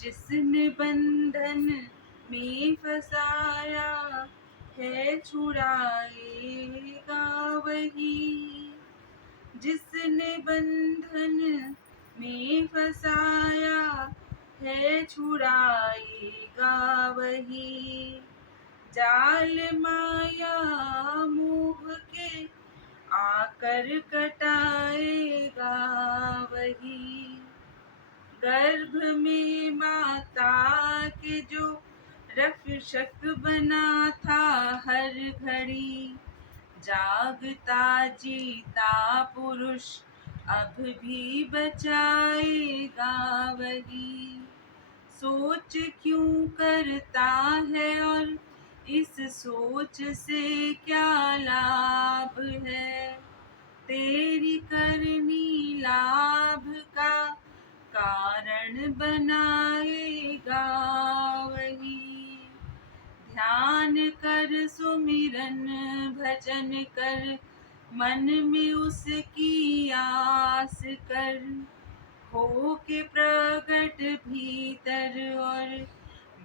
जिसने बंधन में फसाया है छुड़ाएगा वही। जिसने बंधन में फसाया है छुड़ाएगा वही। जाल माया मोह के आकर कटाएगा वही। गर्भ में माता के जो रक्षक बना था हर घड़ी, जागता जीता पुरुष अब भी बचाएगा वही। सोच क्यों करता है और इस सोच से क्या लाभ है। तेरी करनी लाभ का कारण बनाएगा वही। ध्यान कर सुमिरन भजन कर, मन में उसकी आस कर। हो के प्रकट भीतर और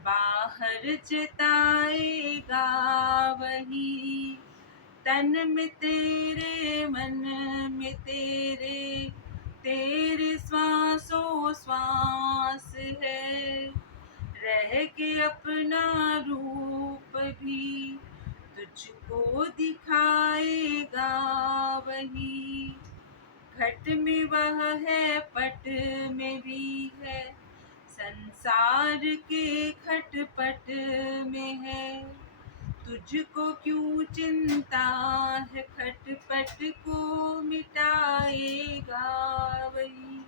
बाहर चिताएगा वही। तन में तेरे मन में तेरे, तेरे श्वासों श्वास है। रह के अपना रूप भी तुझको दिखाएगा वही। घट में वह है पट में भी है, संसार के खटपट में है। तुझको क्यों चिंता है, खटपट को मिटाएगा वही।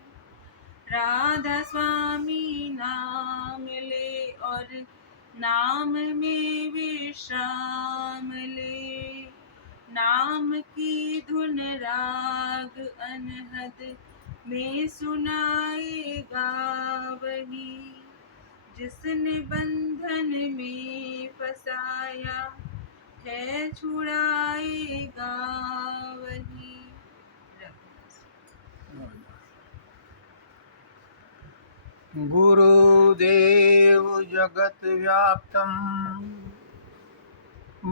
राधा स्वामी नाम ले और नाम में विश्राम ले। नाम की धुन राग अनहद में सुनाएगा वही। जिसने बंधन में फसाया है छुड़ाएगा वही। गुरुदेव जगत व्याप्तम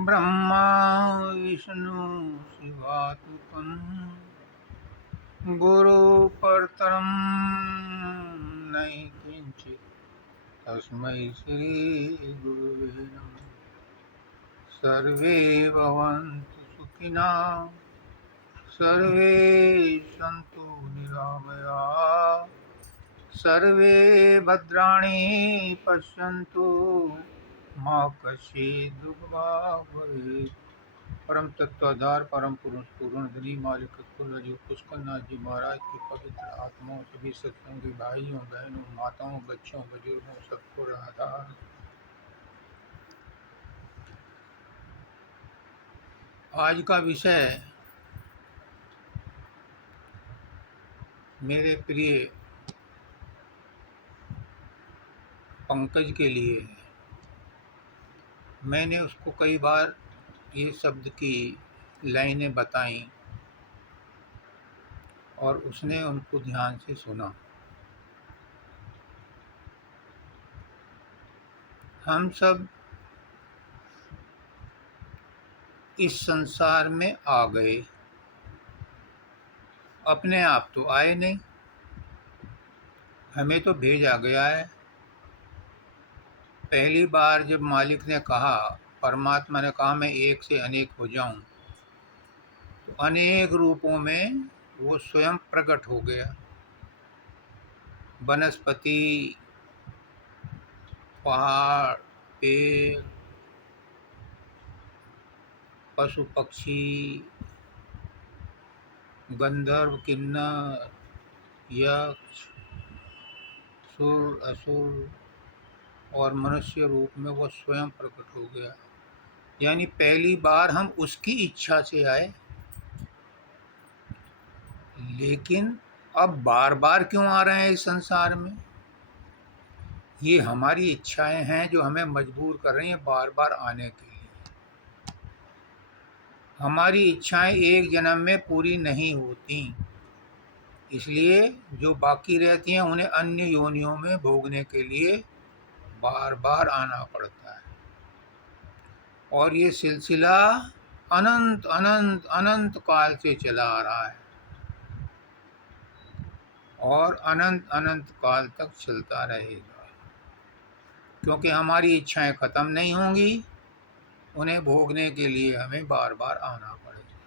ब्रह्मा विष्णु शिवात्मकं गुरु परतरं नहि किंचित् तस्मै श्री गुरुवे नमः। सर्वे भवन्तु सुखिनः, सर्वे सन्तु निरामयाः, सर्वे भद्राणि पश्यन्तु मा कश्चित् दुःखभाग् भवेत्। परम तत्वाधार परम पुरुष पूर्ण धनी मालिक जो पुष्करनाथ जी महाराज की पवित्र आत्माओं, सभी सत्संगी भाइयों बहनों माताओं बच्चों बुजुर्गों सबको राधा। आज का विषय मेरे प्रिय पंकज के लिए है। मैंने उसको कई बार ये शब्द की लाइनें बताई और उसने उनको ध्यान से सुना। हम सब इस संसार में आ गए, अपने आप तो आए नहीं, हमें तो भेजा गया है। पहली बार जब मालिक ने कहा, परमात्मा ने कहा मैं एक से अनेक हो जाऊं, तो अनेक रूपों में वो स्वयं प्रकट हो गया। वनस्पति, पहाड़, पेड़, पशु पक्षी, गंधर्व, किन्नर, यक्ष, सुर, असुर और मनुष्य रूप में वो स्वयं प्रकट हो गया। यानी पहली बार हम उसकी इच्छा से आए। लेकिन अब बार बार क्यों आ रहे हैं इस संसार में? ये हमारी इच्छाएं हैं जो हमें मजबूर कर रही हैं बार बार आने के लिए। हमारी इच्छाएं एक जन्म में पूरी नहीं होती, इसलिए जो बाकी रहती हैं उन्हें अन्य योनियों में भोगने के लिए बार बार आना पड़ता है। और ये सिलसिला अनंत अनंत अनंत काल से चला आ रहा है और अनंत अनंत काल तक चलता रहेगा, क्योंकि हमारी इच्छाएं खत्म नहीं होंगी। उन्हें भोगने के लिए हमें बार बार आना पड़ेगा।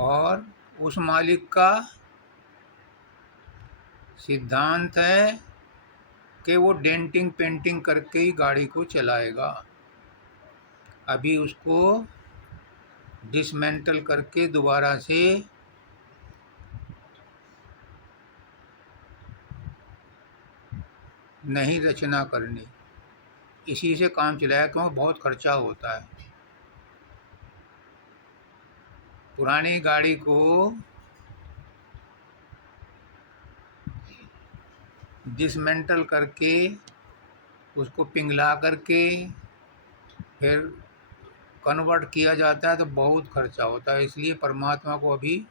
और उस मालिक का सिद्धांत है कि वो डेंटिंग पेंटिंग करके ही गाड़ी को चलाएगा। अभी उसको डिसमेंटल करके दोबारा से नहीं रचना करनी, इसी से काम चलाया, क्यों बहुत खर्चा होता है। पुरानी गाड़ी को डिसमेंटल करके उसको पिघला करके फिर कन्वर्ट किया जाता है तो बहुत खर्चा होता है। इसलिए परमात्मा को अभी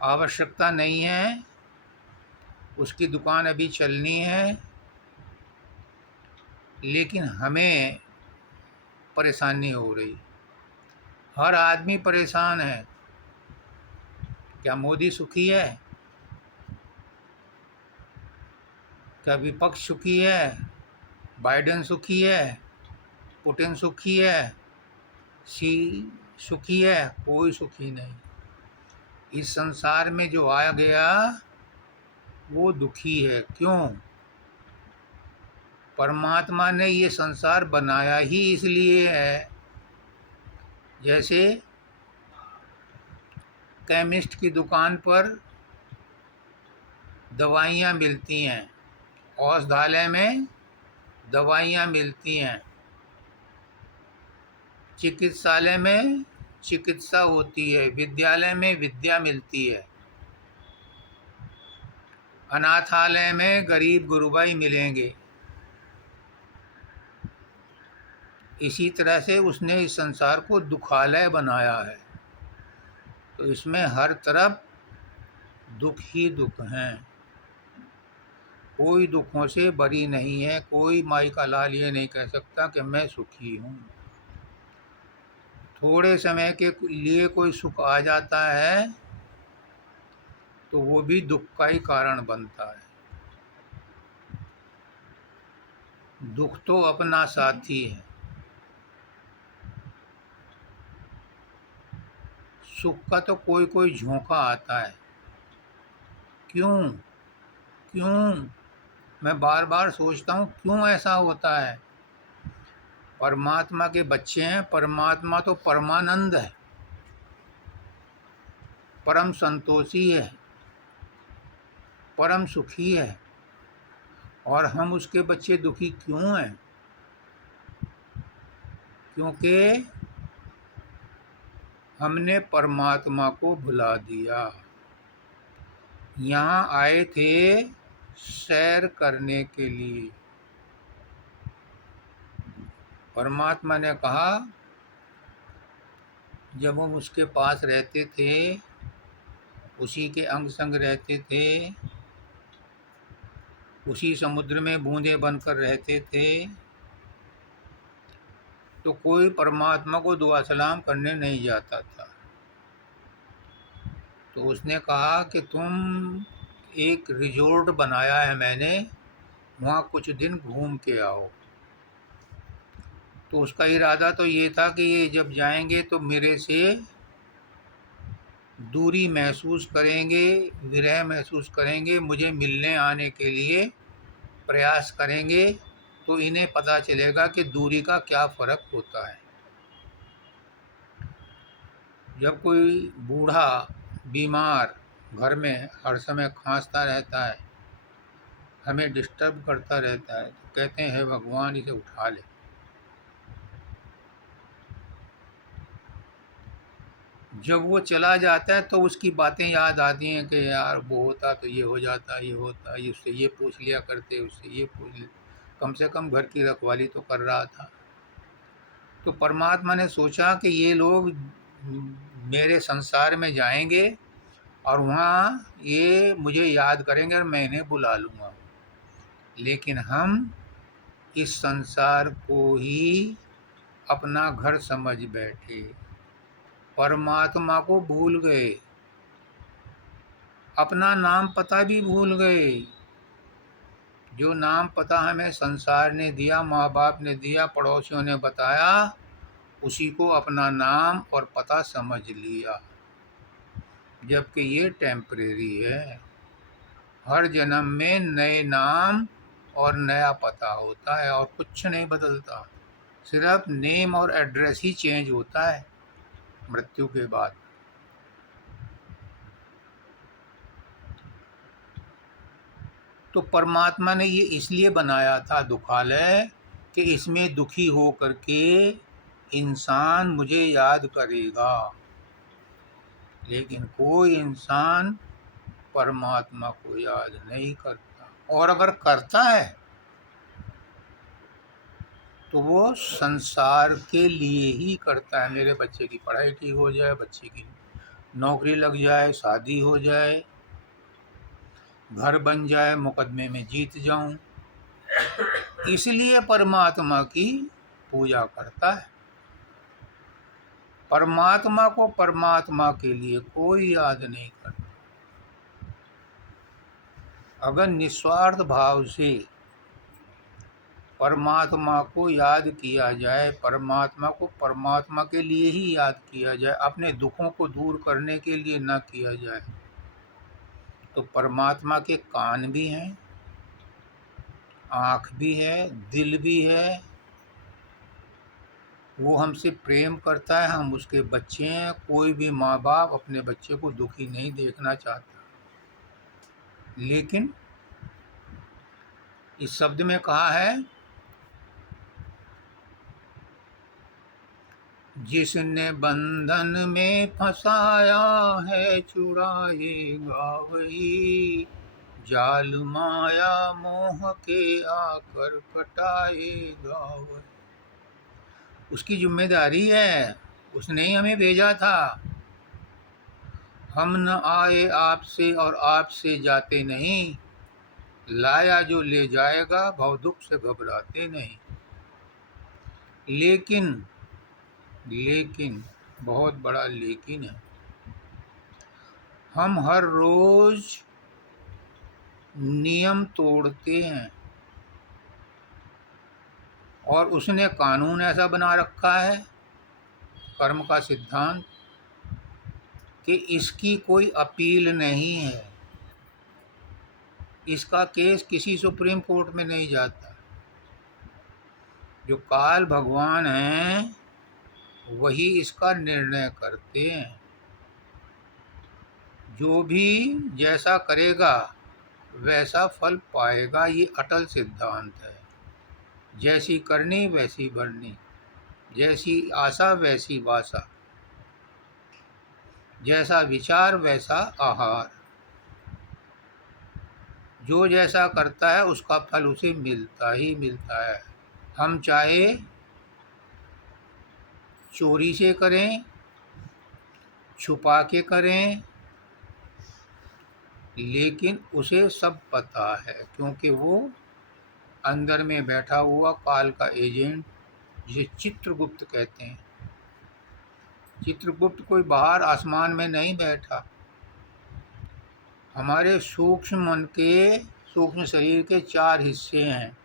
आवश्यकता नहीं है, उसकी दुकान अभी चलनी है, लेकिन हमें परेशानी हो रही। हर आदमी परेशान है। क्या मोदी सुखी है? क्या विपक्ष सुखी है? बाइडेन सुखी है? पुतिन सुखी है? शी सुखी है? कोई सुखी नहीं। इस संसार में जो आ गया वो दुखी है। क्यों? परमात्मा ने ये संसार बनाया ही इसलिए है। जैसे केमिस्ट की दुकान पर दवाइयाँ मिलती हैं, औषधालय में दवाइयाँ मिलती हैं, चिकित्सालय में चिकित्सा होती है, विद्यालय में विद्या मिलती है, अनाथालय में गरीब गुरुभाई मिलेंगे। इसी तरह से उसने इस संसार को दुखालय बनाया है। तो इसमें हर तरफ दुख ही दुख हैं, कोई दुखों से बरी नहीं है। कोई माई का लाल ये नहीं कह सकता कि मैं सुखी हूँ। थोड़े समय के लिए कोई सुख आ जाता है तो वो भी दुख का ही कारण बनता है। दुख तो अपना साथी है, सुख का तो कोई कोई झोंका आता है। क्यों क्यों मैं बार बार सोचता हूँ क्यों ऐसा होता है। परमात्मा के बच्चे हैं, परमात्मा तो परमानंद है, परम संतोषी है, परम सुखी है, और हम उसके बच्चे दुखी क्यों हैं? क्योंकि हमने परमात्मा को भुला दिया। यहाँ आए थे सैर करने के लिए। परमात्मा ने कहा, जब हम उसके पास रहते थे, उसी के अंग संग रहते थे, उसी समुद्र में बूंदे बनकर रहते थे, तो कोई परमात्मा को दुआ सलाम करने नहीं जाता था। तो उसने कहा कि तुम एक रिजॉर्ट बनाया है मैंने, वहाँ कुछ दिन घूम के आओ। तो उसका इरादा तो ये था कि ये जब जाएंगे तो मेरे से दूरी महसूस करेंगे, विरह महसूस करेंगे, मुझे मिलने आने के लिए प्रयास करेंगे, तो इन्हें पता चलेगा कि दूरी का क्या फ़र्क होता है। जब कोई बूढ़ा बीमार घर में हर समय खांसता रहता है, हमें डिस्टर्ब करता रहता है, तो कहते हैं भगवान इसे उठा ले। जब वो चला जाता है तो उसकी बातें याद आती हैं कि यार वो होता तो ये हो जाता, ये होता, ये उससे ये पूछ लिया करते, उससे ये पूछ लिया, कम से कम घर की रखवाली तो कर रहा था। तो परमात्मा ने सोचा कि ये लोग मेरे संसार में जाएंगे और वहाँ ये मुझे याद करेंगे और मैं इन्हें बुला लूँगा। लेकिन हम इस संसार को ही अपना घर समझ बैठे, परमात्मा को भूल गए, अपना नाम पता भी भूल गए। जो नाम पता हमें संसार ने दिया, माँ बाप ने दिया, पड़ोसियों ने बताया, उसी को अपना नाम और पता समझ लिया, जबकि ये टेम्परेरी है। हर जन्म में नए नाम और नया पता होता है और कुछ नहीं बदलता, सिर्फ नेम और एड्रेस ही चेंज होता है मृत्यु के बाद। तो परमात्मा ने ये इसलिए बनाया था दुखालय कि इसमें दुखी हो करके इंसान मुझे याद करेगा। लेकिन कोई इंसान परमात्मा को याद नहीं करता, और अगर करता है तो वो संसार के लिए ही करता है। मेरे बच्चे की पढ़ाई ठीक हो जाए, बच्चे की नौकरी लग जाए, शादी हो जाए, घर बन जाए, मुकदमे में जीत जाऊं, इसलिए परमात्मा की पूजा करता है। परमात्मा को परमात्मा के लिए कोई याद नहीं करता। अगर निस्वार्थ भाव से परमात्मा को याद किया जाए, परमात्मा को परमात्मा के लिए ही याद किया जाए, अपने दुखों को दूर करने के लिए न किया जाए, तो परमात्मा के कान भी हैं, आँख भी है, दिल भी है, वो हमसे प्रेम करता है, हम उसके बच्चे हैं। कोई भी माँ बाप अपने बच्चे को दुखी नहीं देखना चाहता। लेकिन इस शब्द में कहा है, जिसने बंधन में फंसाया है छुड़ाएगा वही, जाल माया मोह के आकर कटाएगा वही। उसकी जिम्मेदारी है, उसने ही हमें भेजा था। हम न आए आपसे और आपसे जाते नहीं, लाया जो ले जाएगा, भव दुख से घबराते नहीं। लेकिन बहुत बड़ा लेकिन है, हम हर रोज नियम तोड़ते हैं और उसने कानून ऐसा बना रखा है, कर्म का सिद्धांत, कि इसकी कोई अपील नहीं है, इसका केस किसी सुप्रीम कोर्ट में नहीं जाता। जो काल भगवान हैं वही इसका निर्णय करते हैं। जो भी जैसा करेगा वैसा फल पाएगा, ये अटल सिद्धांत है। जैसी करनी वैसी भरनी, जैसी आशा वैसी वासा, जैसा विचार वैसा आहार। जो जैसा करता है उसका फल उसे मिलता ही मिलता है। हम चाहे चोरी से करें, छुपा के करें, लेकिन उसे सब पता है, क्योंकि वो अंदर में बैठा हुआ काल का एजेंट, जिसे चित्रगुप्त कहते हैं। चित्रगुप्त कोई बाहर आसमान में नहीं बैठा, हमारे सूक्ष्म मन के, सूक्ष्म शरीर के 4 हिस्से हैं,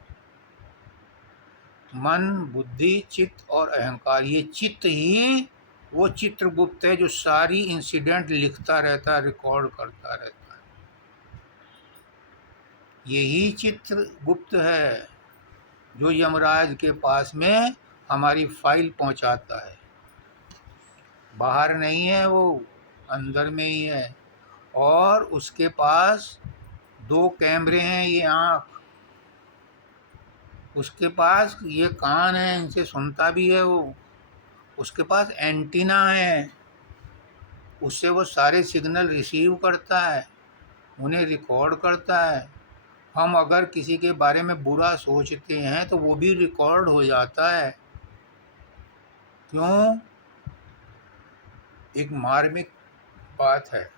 मन, बुद्धि, चित्त और अहंकार। ये चित्त ही वो चित्रगुप्त है जो सारी इंसिडेंट लिखता रहता है, रिकॉर्ड करता रहता है। यही चित्रगुप्त है जो यमराज के पास में हमारी फाइल पहुंचाता है। बाहर नहीं है, वो अंदर में ही है। और उसके पास 2 कैमरे हैं, ये आँख, उसके पास ये कान है, इनसे सुनता भी है वो, उसके पास एंटीना है, उससे वो सारे सिग्नल रिसीव करता है, उन्हें रिकॉर्ड करता है। हम अगर किसी के बारे में बुरा सोचते हैं तो वो भी रिकॉर्ड हो जाता है। क्यों? एक मार्मिक बात है।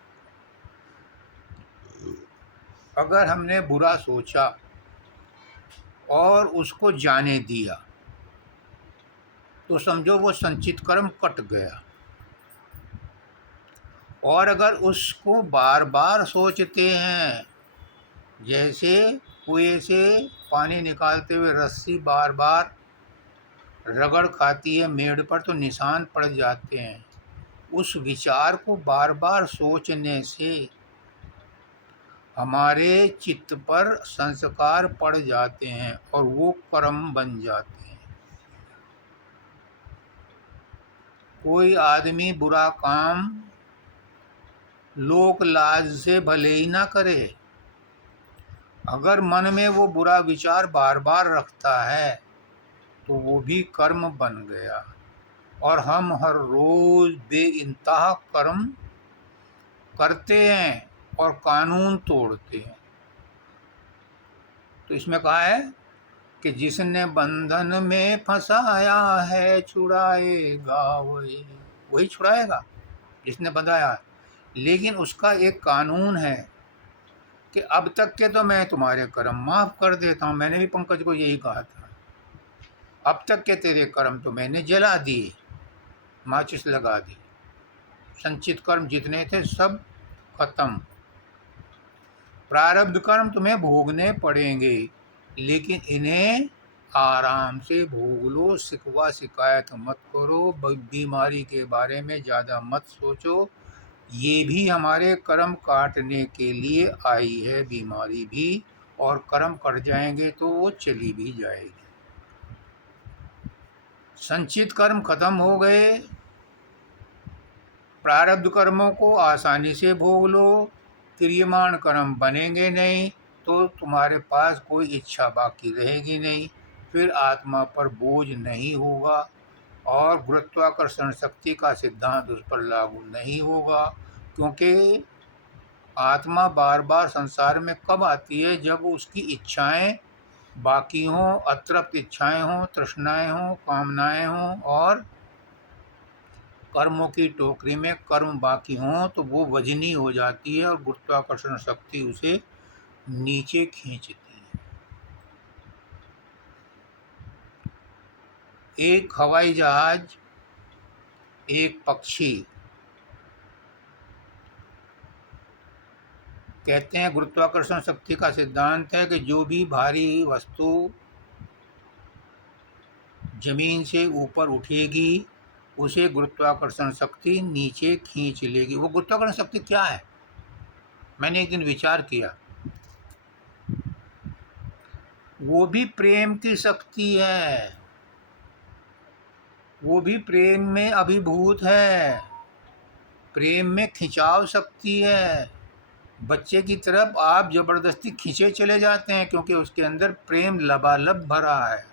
अगर हमने बुरा सोचा और उसको जाने दिया तो समझो वो संचित कर्म कट गया। और अगर उसको बार बार सोचते हैं, जैसे कुएं से पानी निकालते हुए रस्सी बार बार रगड़ खाती है मेड़ पर तो निशान पड़ जाते हैं, उस विचार को बार बार सोचने से हमारे चित्त पर संस्कार पड़ जाते हैं और वो कर्म बन जाते हैं। कोई आदमी बुरा काम लोक लाज से भले ही ना करे, अगर मन में वो बुरा विचार बार बार रखता है तो वो भी कर्म बन गया। और हम हर रोज बेइंतहा कर्म करते हैं और कानून तोड़ते हैं। तो इसमें कहा है कि जिसने बंधन में फंसाया है छुड़ाएगा वही छुड़ाएगा जिसने बंधाया। लेकिन उसका एक कानून है कि अब तक के तो मैं तुम्हारे कर्म माफ़ कर देता हूँ। मैंने भी पंकज को यही कहा था, अब तक के तेरे कर्म तो मैंने जला दिए, माचिस लगा दी, संचित कर्म जितने थे सब खत्म। प्रारब्ध कर्म तुम्हें भोगने पड़ेंगे, लेकिन इन्हें आराम से भोग लो, शिकवा शिकायत मत करो, बीमारी के बारे में ज़्यादा मत सोचो। ये भी हमारे कर्म काटने के लिए आई है बीमारी भी, और कर्म कट जाएंगे तो वो चली भी जाएगी। संचित कर्म खत्म हो गए, प्रारब्ध कर्मों को आसानी से भोग लो, क्रियमाण कर्म बनेंगे नहीं तो तुम्हारे पास कोई इच्छा बाकी रहेगी नहीं, फिर आत्मा पर बोझ नहीं होगा और गुरुत्वाकर्षण शक्ति का सिद्धांत उस पर लागू नहीं होगा। क्योंकि आत्मा बार बार संसार में कब आती है? जब उसकी इच्छाएं बाकी हों, अतृप्त इच्छाएं हों, तृष्णाएं हों, कामनाएं हों और कर्मों की टोकरी में कर्म बाकी हों, तो वो वजनी हो जाती है और गुरुत्वाकर्षण शक्ति उसे नीचे खींचती है। एक हवाई जहाज, एक पक्षी, कहते हैं गुरुत्वाकर्षण शक्ति का सिद्धांत है कि जो भी भारी वस्तु जमीन से ऊपर उठेगी उसे गुरुत्वाकर्षण शक्ति नीचे खींच लेगी। वो गुरुत्वाकर्षण शक्ति क्या है? मैंने एक दिन विचार किया, वो भी प्रेम की शक्ति है, वो भी प्रेम में अभिभूत है, प्रेम में खिंचाव शक्ति है। बच्चे की तरफ आप जबरदस्ती खींचे चले जाते हैं क्योंकि उसके अंदर प्रेम लबालब भरा है।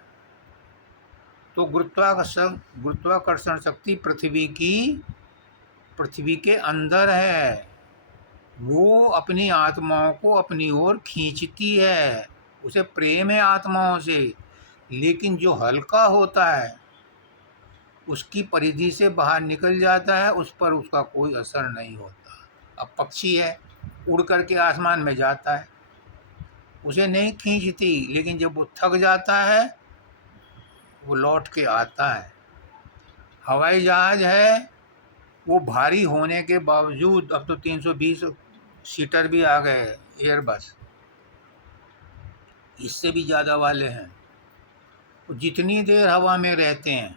तो गुरुत्वाकर्षण शक्ति पृथ्वी के अंदर है, वो अपनी आत्माओं को अपनी ओर खींचती है, उसे प्रेम है आत्माओं से। लेकिन जो हल्का होता है उसकी परिधि से बाहर निकल जाता है, उस पर उसका कोई असर नहीं होता। अब पक्षी है, उड़ करके आसमान में जाता है, उसे नहीं खींचती, लेकिन जब वो थक जाता है वो लौट के आता है। हवाई जहाज है, वो भारी होने के बावजूद, अब तो 320 सीटर भी आ गए, एयरबस इससे भी ज़्यादा वाले हैं, वो जितनी देर हवा में रहते हैं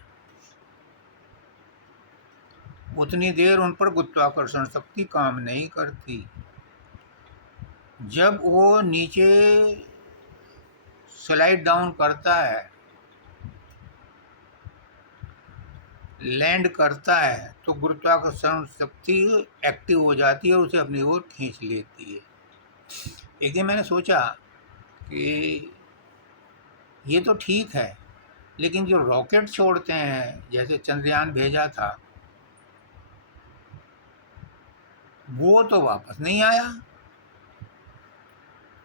उतनी देर उन पर गुरुत्वाकर्षण शक्ति काम नहीं करती। जब वो नीचे स्लाइड डाउन करता है, लैंड करता है, तो गुरुत्वाकर्षण शक्ति एक्टिव हो जाती है और उसे अपनी ओर खींच लेती है। एक दिन मैंने सोचा कि ये तो ठीक है, लेकिन जो रॉकेट छोड़ते हैं, जैसे चंद्रयान भेजा था, वो तो वापस नहीं आया।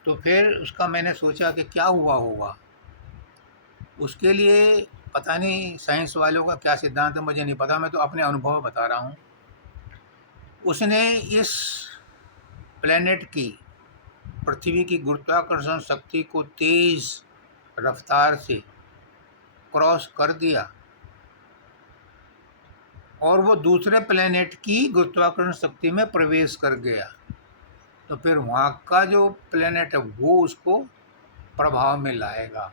तो फिर उसका मैंने सोचा कि क्या हुआ होगा। उसके लिए पता नहीं साइंस वालों का क्या सिद्धांत है, मुझे नहीं पता, मैं तो अपने अनुभव बता रहा हूँ। उसने इस प्लेनेट की, पृथ्वी की गुरुत्वाकर्षण शक्ति को तेज रफ्तार से क्रॉस कर दिया और वो दूसरे प्लेनेट की गुरुत्वाकर्षण शक्ति में प्रवेश कर गया, तो फिर वहाँ का जो प्लेनेट है वो उसको प्रभाव में लाएगा।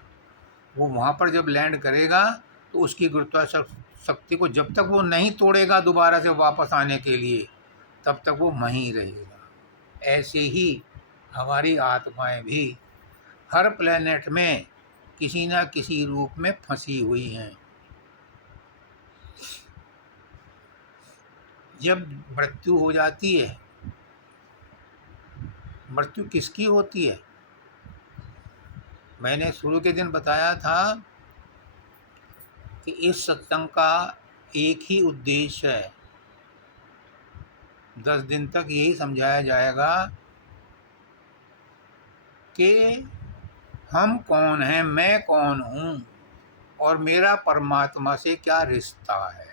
वो वहाँ पर जब लैंड करेगा तो उसकी गुरुत्वाकर्षण शक्ति को जब तक वो नहीं तोड़ेगा दोबारा से वापस आने के लिए, तब तक वो वहीं रहेगा। ऐसे ही हमारी आत्माएं भी हर प्लेनेट में किसी न किसी रूप में फंसी हुई हैं। जब मृत्यु हो जाती है, मृत्यु किसकी होती है? मैंने शुरू के दिन बताया था कि इस सत्संग का एक ही उद्देश्य है, 10 दिन तक यही समझाया जाएगा कि हम कौन हैं, मैं कौन हूँ और मेरा परमात्मा से क्या रिश्ता है।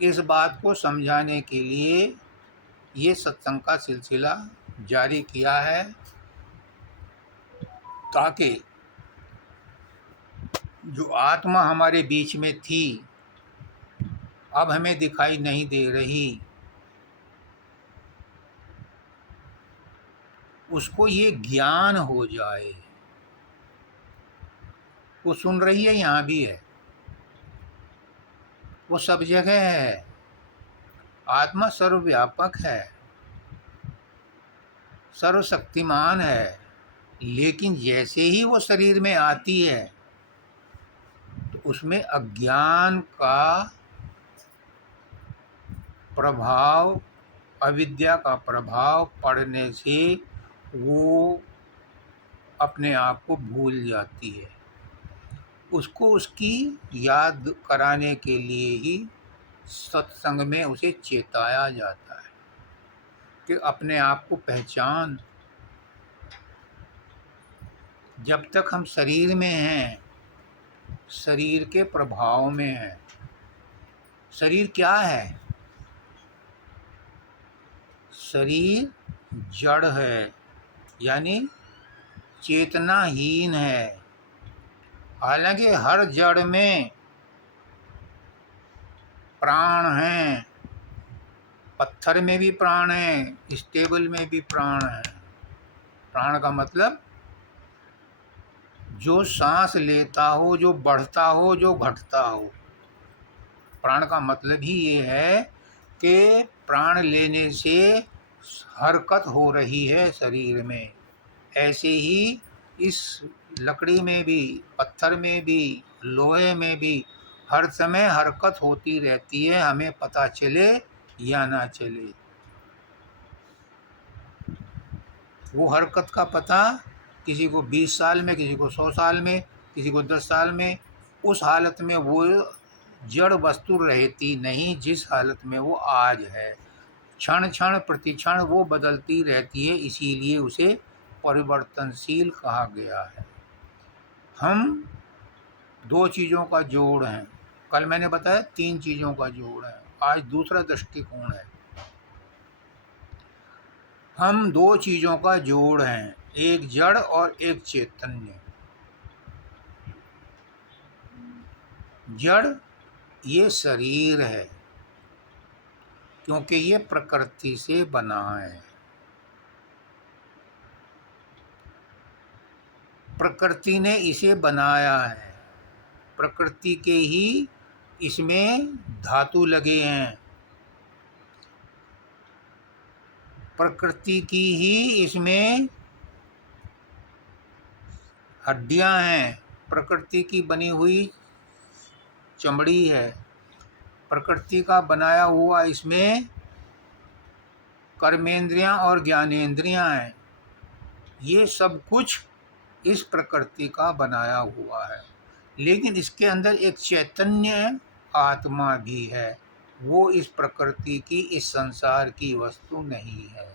इस बात को समझाने के लिए ये सत्संग का सिलसिला जारी किया है, ताकि जो आत्मा हमारे बीच में थी, अब हमें दिखाई नहीं दे रही, उसको ये ज्ञान हो जाए। वो सुन रही है, यहाँ भी है, वो सब जगह है। आत्मा सर्वव्यापक है, सर्वशक्तिमान है, लेकिन जैसे ही वो शरीर में आती है तो उसमें अज्ञान का प्रभाव, अविद्या का प्रभाव पड़ने से वो अपने आप को भूल जाती है। उसको उसकी याद कराने के लिए ही सत्संग में उसे चेताया जाता है कि अपने आप को पहचान। जब तक हम शरीर में हैं, शरीर के प्रभाव में हैं। शरीर क्या है? शरीर जड़ है, यानी चेतनाहीन है। हालांकि हर जड़ में प्राण हैं, पत्थर में भी प्राण है, स्टेबल में भी प्राण है। प्राण का मतलब जो सांस लेता हो, जो बढ़ता हो, जो घटता हो। प्राण का मतलब ही ये है कि प्राण लेने से हरकत हो रही है शरीर में। ऐसे ही इस लकड़ी में भी, पत्थर में भी, लोहे में भी हर समय हरकत होती रहती है, हमें पता चले या ना चले। वो हरकत का पता किसी को 20 साल में, किसी को 100 साल में, किसी को 10 साल में, उस हालत में वो जड़ वस्तु रहती नहीं जिस हालत में वो आज है। क्षण क्षण प्रतिक्षण वो बदलती रहती है, इसीलिए उसे परिवर्तनशील कहा गया है। हम 2 चीज़ों का जोड़ हैं। कल मैंने बताया 3 चीज़ों का जोड़ है, आज दूसरा दृष्टिकोण है। हम 2 चीज़ों का जोड़ हैं, एक जड़ और एक चैतन्य। जड़ ये शरीर है, क्योंकि ये प्रकृति से बना है। प्रकृति ने इसे बनाया है, प्रकृति के ही इसमें धातु लगे हैं, प्रकृति की ही इसमें हड्डियां हैं, प्रकृति की बनी हुई चमड़ी है, प्रकृति का बनाया हुआ इसमें कर्मेंद्रियां और ज्ञानेंद्रियां हैं। ये सब कुछ इस प्रकृति का बनाया हुआ है, लेकिन इसके अंदर एक चैतन्य आत्मा भी है। वो इस प्रकृति की, इस संसार की वस्तु नहीं है।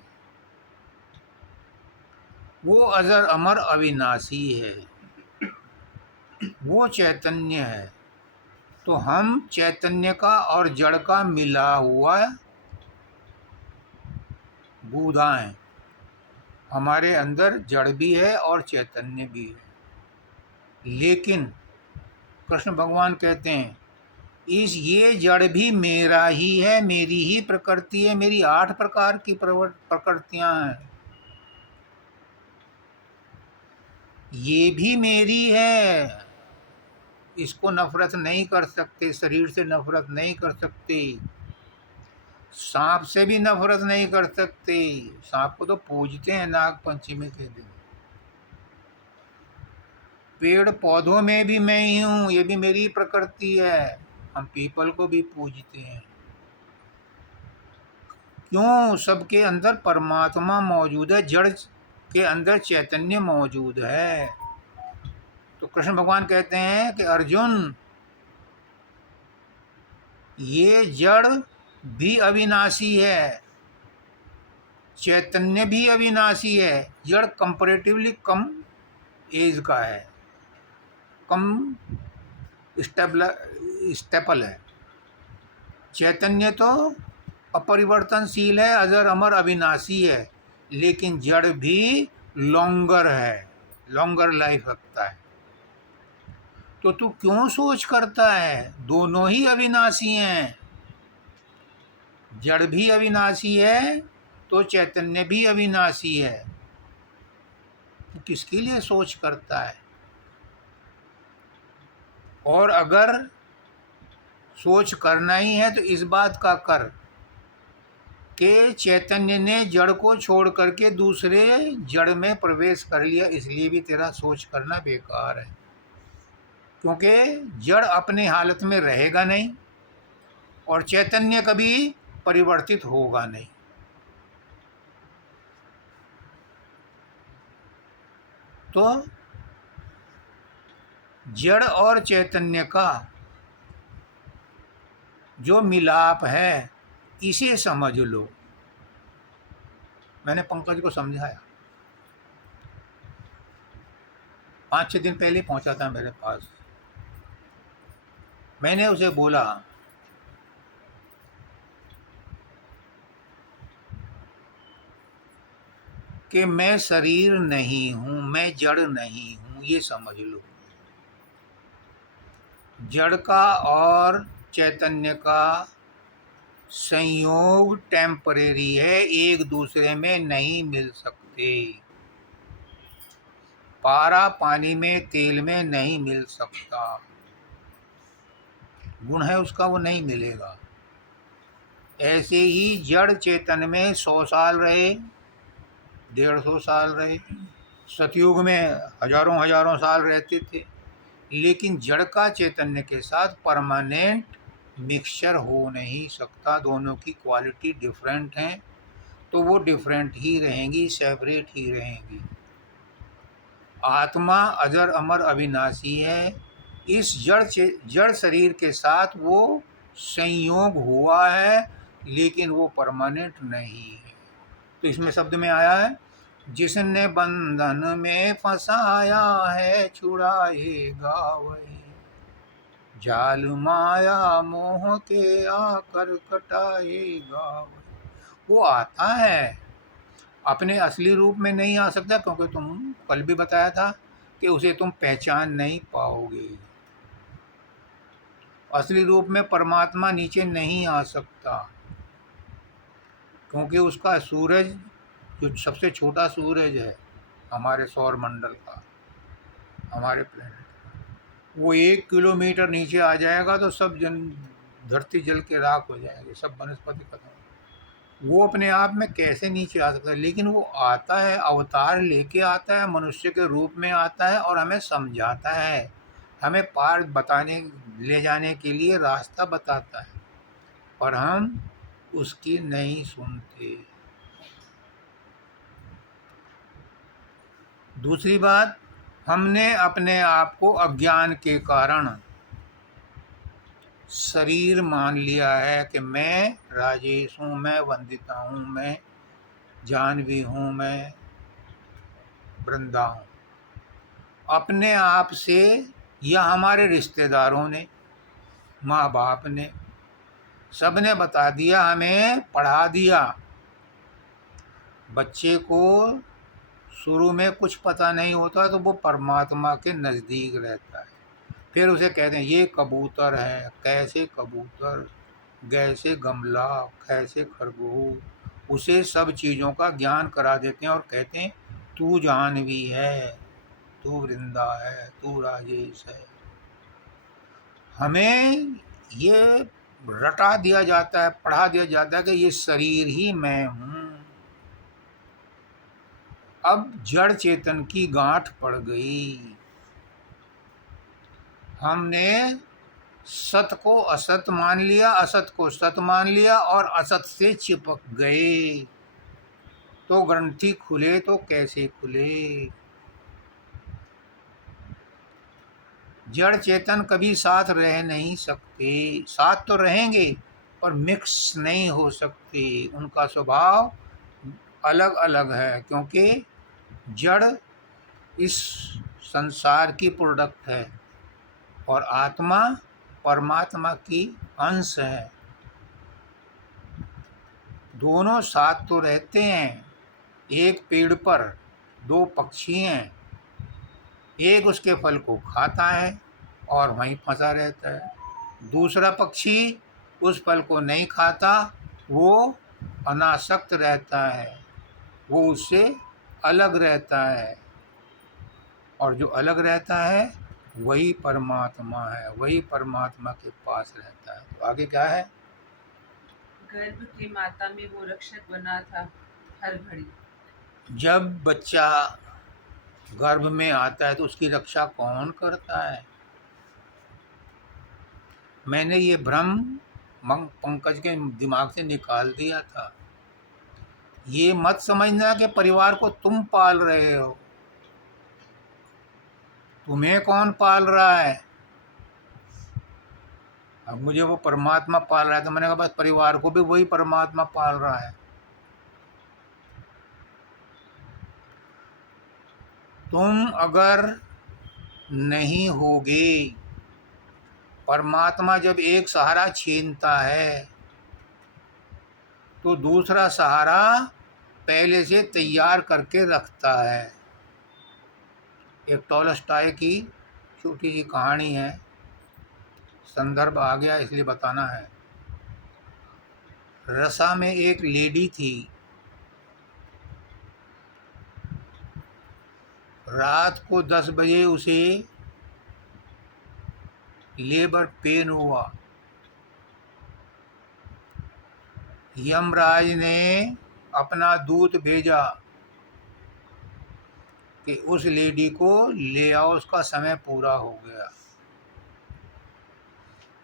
वो अजर अमर अविनाशी है, वो चैतन्य है। तो हम चैतन्य का और जड़ का मिला हुआ बूधा हैं। हमारे अंदर जड़ भी है और चैतन्य भी है। लेकिन कृष्ण भगवान कहते हैं ये जड़ भी मेरा ही है, मेरी ही प्रकृति है, मेरी 8 प्रकार की प्रकृतियां हैं, ये भी मेरी है। इसको नफरत नहीं कर सकते, शरीर से नफरत नहीं कर सकते, सांप से भी नफरत नहीं कर सकते। सांप को तो पूजते हैं नाग पंचमी के दिन। पेड़ पौधों में भी मैं ही हूँ, ये भी मेरी प्रकृति है। हम पीपल को भी पूजते हैं। क्यों? सबके अंदर परमात्मा मौजूद है, जड़ के अंदर चैतन्य मौजूद है। तो कृष्ण भगवान कहते हैं कि अर्जुन, ये जड़ भी अविनाशी है, चैतन्य भी अविनाशी है। जड़ कंपैरेटिवली कम एज का है, कम स्टेपल है। चैतन्य तो अपरिवर्तनशील है, अजर अमर अविनाशी है। लेकिन जड़ भी लॉन्गर है, लॉन्गर लाइफ रखता है। तो तू क्यों सोच करता है? दोनों ही अविनाशी हैं। जड़ भी अविनाशी है तो चैतन्य भी अविनाशी है। तू किसके लिए सोच करता है? और अगर सोच करना ही है तो इस बात का कर कि चैतन्य ने जड़ को छोड़ करके दूसरे जड़ में प्रवेश कर लिया, इसलिए भी तेरा सोच करना बेकार है। क्योंकि जड़ अपने हालत में रहेगा नहीं और चैतन्य कभी परिवर्तित होगा नहीं। तो जड़ और चैतन्य का जो मिलाप है, इसे समझ लो। मैंने पंकज को समझाया, 5-6 दिन पहले पहुंचा था मेरे पास। मैंने उसे बोला कि मैं शरीर नहीं हूं, मैं जड़ नहीं हूं, ये समझ लो। जड़ का और चैतन्य का संयोग टेम्परेरी है, एक दूसरे में नहीं मिल सकते। पारा पानी में तेल में नहीं मिल सकता, गुण है उसका, वो नहीं मिलेगा। ऐसे ही जड़ चेतन में 100 साल रहे, 150 साल रहे, सतयुग में हजारों हजारों साल रहते थे, लेकिन जड़ का चैतन्य के साथ परमानेंट मिक्सचर हो नहीं सकता। दोनों की क्वालिटी डिफरेंट हैं, तो वो डिफरेंट ही रहेंगी, सेपरेट ही रहेंगी। आत्मा अजर अमर अविनाशी है। इस जड़ शरीर के साथ वो संयोग हुआ है, लेकिन वो परमानेंट नहीं है। तो इसमें शब्द में आया है, जिसने बंधन में फंसाया है छुड़ाएगा वही, जाल माया मोह के आकर कटाएगा वही। वो आता है, अपने असली रूप में नहीं आ सकता, क्योंकि तुम कल भी बताया था कि उसे तुम पहचान नहीं पाओगे। असली रूप में परमात्मा नीचे नहीं आ सकता, क्योंकि उसका सूरज जो सबसे छोटा सूरज है हमारे सौर मंडल का, हमारे प्लेनेट, वो 1 किलोमीटर नीचे आ जाएगा तो सब धरती जल के राख हो जाएंगे, सब वनस्पति खत्म। वो अपने आप में कैसे नीचे आ सकता है? लेकिन वो आता है, अवतार लेके आता है, मनुष्य के रूप में आता है और हमें समझाता है, हमें पार बताने ले जाने के लिए रास्ता बताता है, पर हम उसकी नहीं सुनते। दूसरी बात, हमने अपने आप को अज्ञान के कारण शरीर मान लिया है कि मैं राजेश हूँ, मैं वंदिता हूँ, मैं जानवी हूँ, मैं वृंदा हूँ। अपने आप से या हमारे रिश्तेदारों ने, माँ बाप ने, सब ने बता दिया, हमें पढ़ा दिया बच्चे को शुरू में कुछ पता नहीं होता तो वो परमात्मा के नज़दीक रहता है। फिर उसे कहते हैं ये कबूतर है, कैसे कबूतर, गैसे गमला, कैसे खरगोश। उसे सब चीज़ों का ज्ञान करा देते हैं और कहते हैं तू जाह्नवी है, तू वृंदा है, तू राजेश है। हमें ये रटा दिया जाता है, पढ़ा दिया जाता है कि ये शरीर ही मैं हूँ। अब जड़ चेतन की गांठ पड़ गई। हमने सत को असत मान लिया, असत को सत मान लिया और असत से चिपक गए। तो ग्रंथि खुले तो कैसे खुले? जड़ चेतन कभी साथ रह नहीं सकते। साथ तो रहेंगे पर मिक्स नहीं हो सकते। उनका स्वभाव अलग अलग है, क्योंकि जड़ इस संसार की प्रोडक्ट है और आत्मा परमात्मा की अंश है। दोनों साथ तो रहते हैं। एक पेड़ पर दो पक्षी हैं, एक उसके फल को खाता है और वहीं फंसा रहता है। दूसरा पक्षी उस फल को नहीं खाता, वो अनासक्त रहता है, वो उससे अलग रहता है। और जो अलग रहता है वही परमात्मा है, वही परमात्मा के पास रहता है। तो आगे क्या है? गर्भ की माता में वो रक्षक बना था हर घड़ी। जब बच्चा गर्भ में आता है तो उसकी रक्षा कौन करता है? मैंने ये भ्रम पंकज के दिमाग से निकाल दिया था। ये मत समझना कि परिवार को तुम पाल रहे हो। तुम्हें कौन पाल रहा है? अब मुझे वो परमात्मा पाल रहा है, तो मैंने कहा बस परिवार को भी वही परमात्मा पाल रहा है। तुम अगर नहीं होगे, परमात्मा जब एक सहारा छीनता है तो दूसरा सहारा पहले से तैयार करके रखता है। एक टॉलस्टॉय की छोटी सी कहानी है, संदर्भ आ गया इसलिए बताना है। रसा में एक लेडी थी। रात को 10 बजे उसे लेबर पेन हुआ। यमराज ने अपना दूत भेजा कि उस लेडी को ले आओ, उसका समय पूरा हो गया।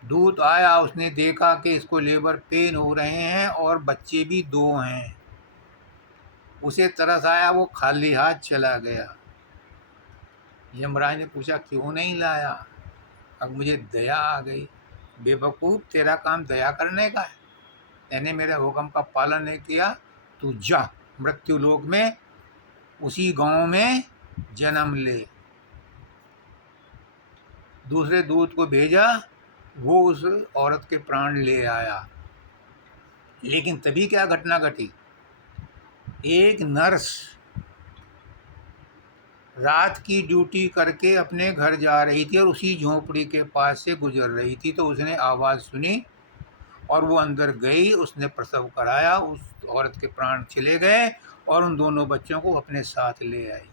दूत आया, उसने देखा कि इसको लेबर पेन हो रहे हैं और बच्चे भी 2 हैं। उसे तरस आया, वो खाली हाथ चला गया। यमराज ने पूछा क्यों नहीं लाया? अब मुझे दया आ गई। बेवकूफ़, तेरा काम दया करने का है, मैंने मेरे हुक्म का पालन नहीं किया, तू जा मृत्यु लोक में उसी गांव में जन्म ले। दूसरे दूत को भेजा, वो उस औरत के प्राण ले आया। लेकिन तभी क्या घटना घटी? एक नर्स रात की ड्यूटी करके अपने घर जा रही थी और उसी झोंपड़ी के पास से गुजर रही थी, तो उसने आवाज़ सुनी और वो अंदर गई। उसने प्रसव कराया, उस औरत के प्राण चले गए और उन दोनों बच्चों को अपने साथ ले आई।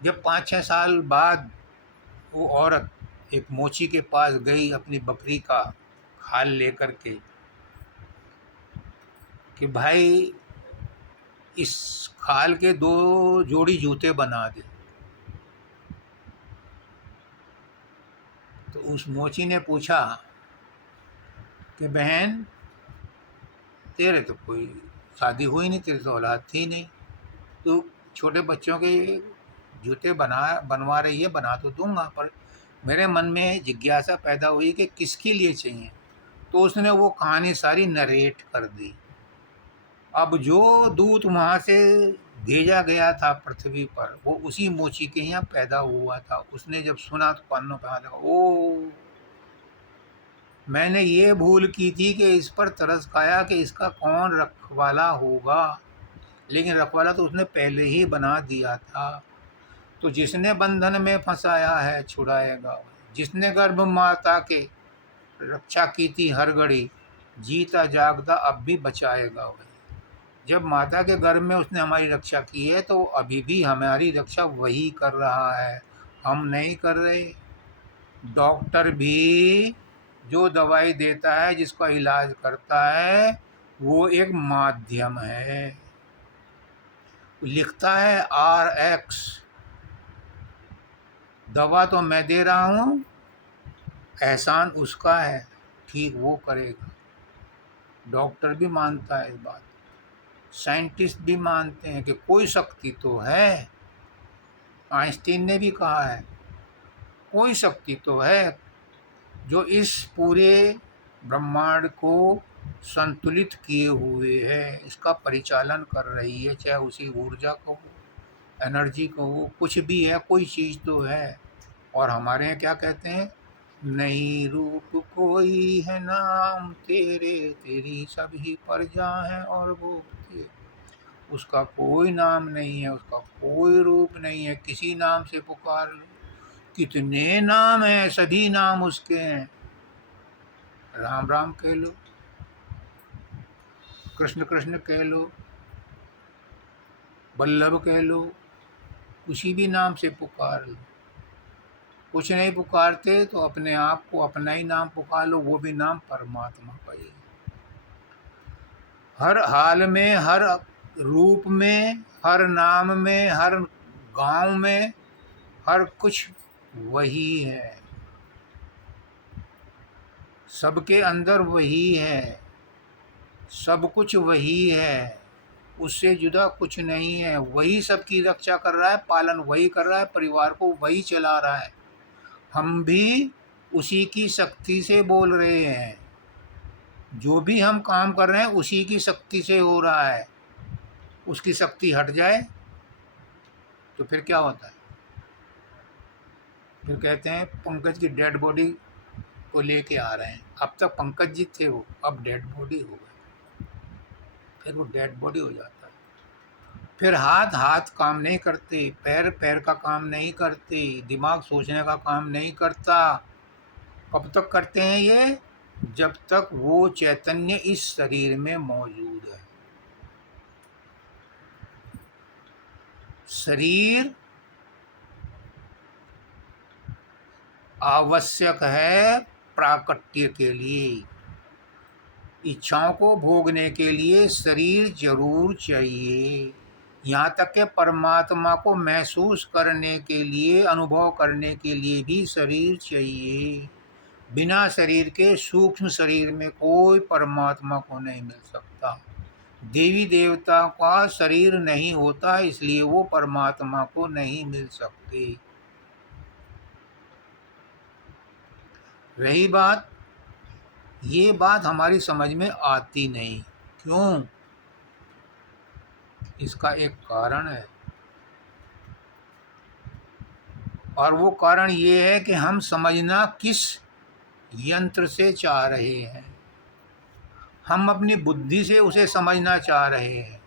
जब 5-6 साल बाद वो औरत एक मोची के पास गई अपनी बकरी का खाल लेकर के कि भाई इस खाल के 2 जोड़ी जूते बना दे। तो उस मोची ने पूछा कि बहन, तेरे तो कोई शादी हुई नहीं, तेरे तो औलाद थी नहीं, तो छोटे बच्चों के जूते बनवा रही है, बना तो दूंगा, पर मेरे मन में जिज्ञासा पैदा हुई कि किसके लिए चाहिए। तो उसने वो कहानी सारी नरेट कर दी। अब जो दूत वहाँ से भेजा गया था पृथ्वी पर, वो उसी मोची के यहाँ पैदा हुआ था। उसने जब सुना तो कानों पे हाथ लगा, ओ मैंने ये भूल की थी कि इस पर तरस खाया कि इसका कौन रखवाला होगा, लेकिन रखवाला तो उसने पहले ही बना दिया था। तो जिसने बंधन में फंसाया है छुड़ाएगा वही। जिसने गर्भ माता के रक्षा की थी हर घड़ी, जीता जागता अब भी बचाएगा वही। जब माता के गर्भ में उसने हमारी रक्षा की है तो अभी भी हमारी रक्षा वही कर रहा है, हम नहीं कर रहे। डॉक्टर भी जो दवाई देता है, जिसका इलाज करता है, वो एक माध्यम है। लिखता है RX, दवा तो मैं दे रहा हूँ, एहसान उसका है, ठीक वो करेगा। डॉक्टर भी मानता है इस बात, साइंटिस्ट भी मानते हैं कि कोई शक्ति तो है। आइंस्टीन ने भी कहा है कोई शक्ति तो है जो इस पूरे ब्रह्मांड को संतुलित किए हुए है, इसका परिचालन कर रही है, चाहे उसी ऊर्जा को हो, एनर्जी को हो, कुछ भी है, कोई चीज़ तो है। और हमारे यहाँ क्या कहते हैं, नहीं रूप कोई है नाम तेरे, तेरी सभी प्रजा है और वो तेरे। उसका कोई नाम नहीं है, उसका कोई रूप नहीं है, किसी नाम से पुकार लो। कितने नाम हैं, सभी नाम उसके हैं। राम राम कह लो, कृष्ण कृष्ण कह लो, बल्लभ कह लो, किसी भी नाम से पुकार लो। कुछ नहीं पुकारते तो अपने आप को अपना ही नाम पुकार लो, वो भी नाम परमात्मा का ही। हर हाल में, हर रूप में, हर नाम में, हर गांव में, हर कुछ वही है। सबके अंदर वही है, सब कुछ वही है, उससे जुदा कुछ नहीं है। वही सबकी रक्षा कर रहा है, पालन वही कर रहा है, परिवार को वही चला रहा है। हम भी उसी की शक्ति से बोल रहे हैं, जो भी हम काम कर रहे हैं उसी की शक्ति से हो रहा है। उसकी शक्ति हट जाए तो फिर क्या होता है, फिर कहते हैं पंकज की डेड बॉडी को लेके आ रहे हैं। अब तक पंकज जी थे वो, अब डेड बॉडी हो गए, फिर वो डेड बॉडी हो जाता है। फिर हाथ हाथ काम नहीं करते, पैर पैर का काम नहीं करते, दिमाग सोचने का काम नहीं करता। कब तक करते हैं ये, जब तक वो चैतन्य इस शरीर में मौजूद है। शरीर आवश्यक है प्राकट्य के लिए, इच्छाओं को भोगने के लिए शरीर जरूर चाहिए। यहाँ तक कि परमात्मा को महसूस करने के लिए, अनुभव करने के लिए भी शरीर चाहिए। बिना शरीर के सूक्ष्म शरीर में कोई परमात्मा को नहीं मिल सकता। देवी देवता का शरीर नहीं होता, इसलिए वो परमात्मा को नहीं मिल सकते। रही बात, ये बात हमारी समझ में आती नहीं, क्यों? इसका एक कारण है, और वो कारण ये है कि हम समझना किस यंत्र से चाह रहे हैं। हम अपनी बुद्धि से उसे समझना चाह रहे हैं,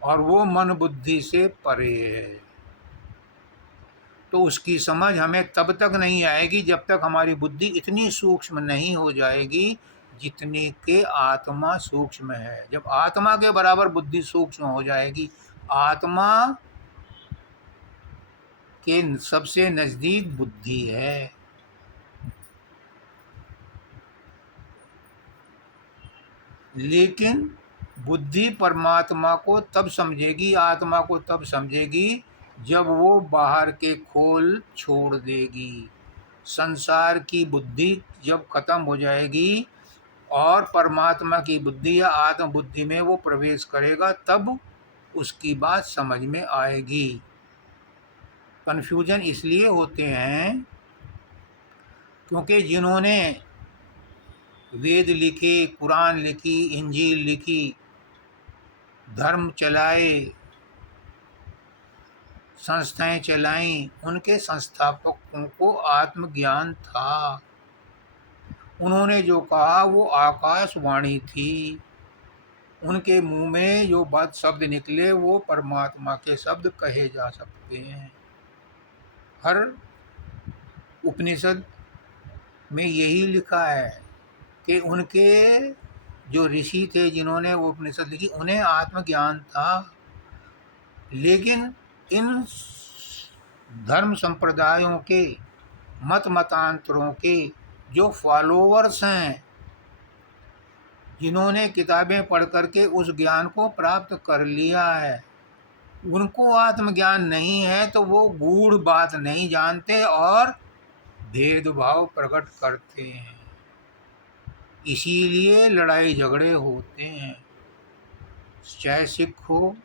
और वो मन बुद्धि से परे है। तो उसकी समझ हमें तब तक नहीं आएगी जब तक हमारी बुद्धि इतनी सूक्ष्म नहीं हो जाएगी जितनी के आत्मा सूक्ष्म है। जब आत्मा के बराबर बुद्धि सूक्ष्म हो जाएगी, आत्मा के सबसे नजदीक बुद्धि है। लेकिन बुद्धि परमात्मा को तब समझेगी, आत्मा को तब समझेगी जब वो बाहर के खोल छोड़ देगी। संसार की बुद्धि जब खत्म हो जाएगी और परमात्मा की बुद्धि या आत्म बुद्धि में वो प्रवेश करेगा, तब उसकी बात समझ में आएगी। कन्फ्यूजन इसलिए होते हैं क्योंकि जिन्होंने वेद लिखे, कुरान लिखी, इंजील लिखी, धर्म चलाए, संस्थाएं चलाईं, उनके संस्थापकों को आत्मज्ञान था। उन्होंने जो कहा वो आकाशवाणी थी। उनके मुंह में जो बात शब्द निकले वो परमात्मा के शब्द कहे जा सकते हैं। हर उपनिषद में यही लिखा है कि उनके जो ऋषि थे जिन्होंने वो उपनिषद लिखी उन्हें आत्मज्ञान था, लेकिन इन धर्म संप्रदायों के मतांतरों के जो फॉलोअर्स हैं, जिन्होंने किताबें पढ़ करके उस ज्ञान को प्राप्त कर लिया है, उनको आत्मज्ञान नहीं है तो वो गूढ़ बात नहीं जानते और भेदभाव प्रकट करते हैं। इसीलिए लड़ाई झगड़े होते हैं, चाहे सिख हो,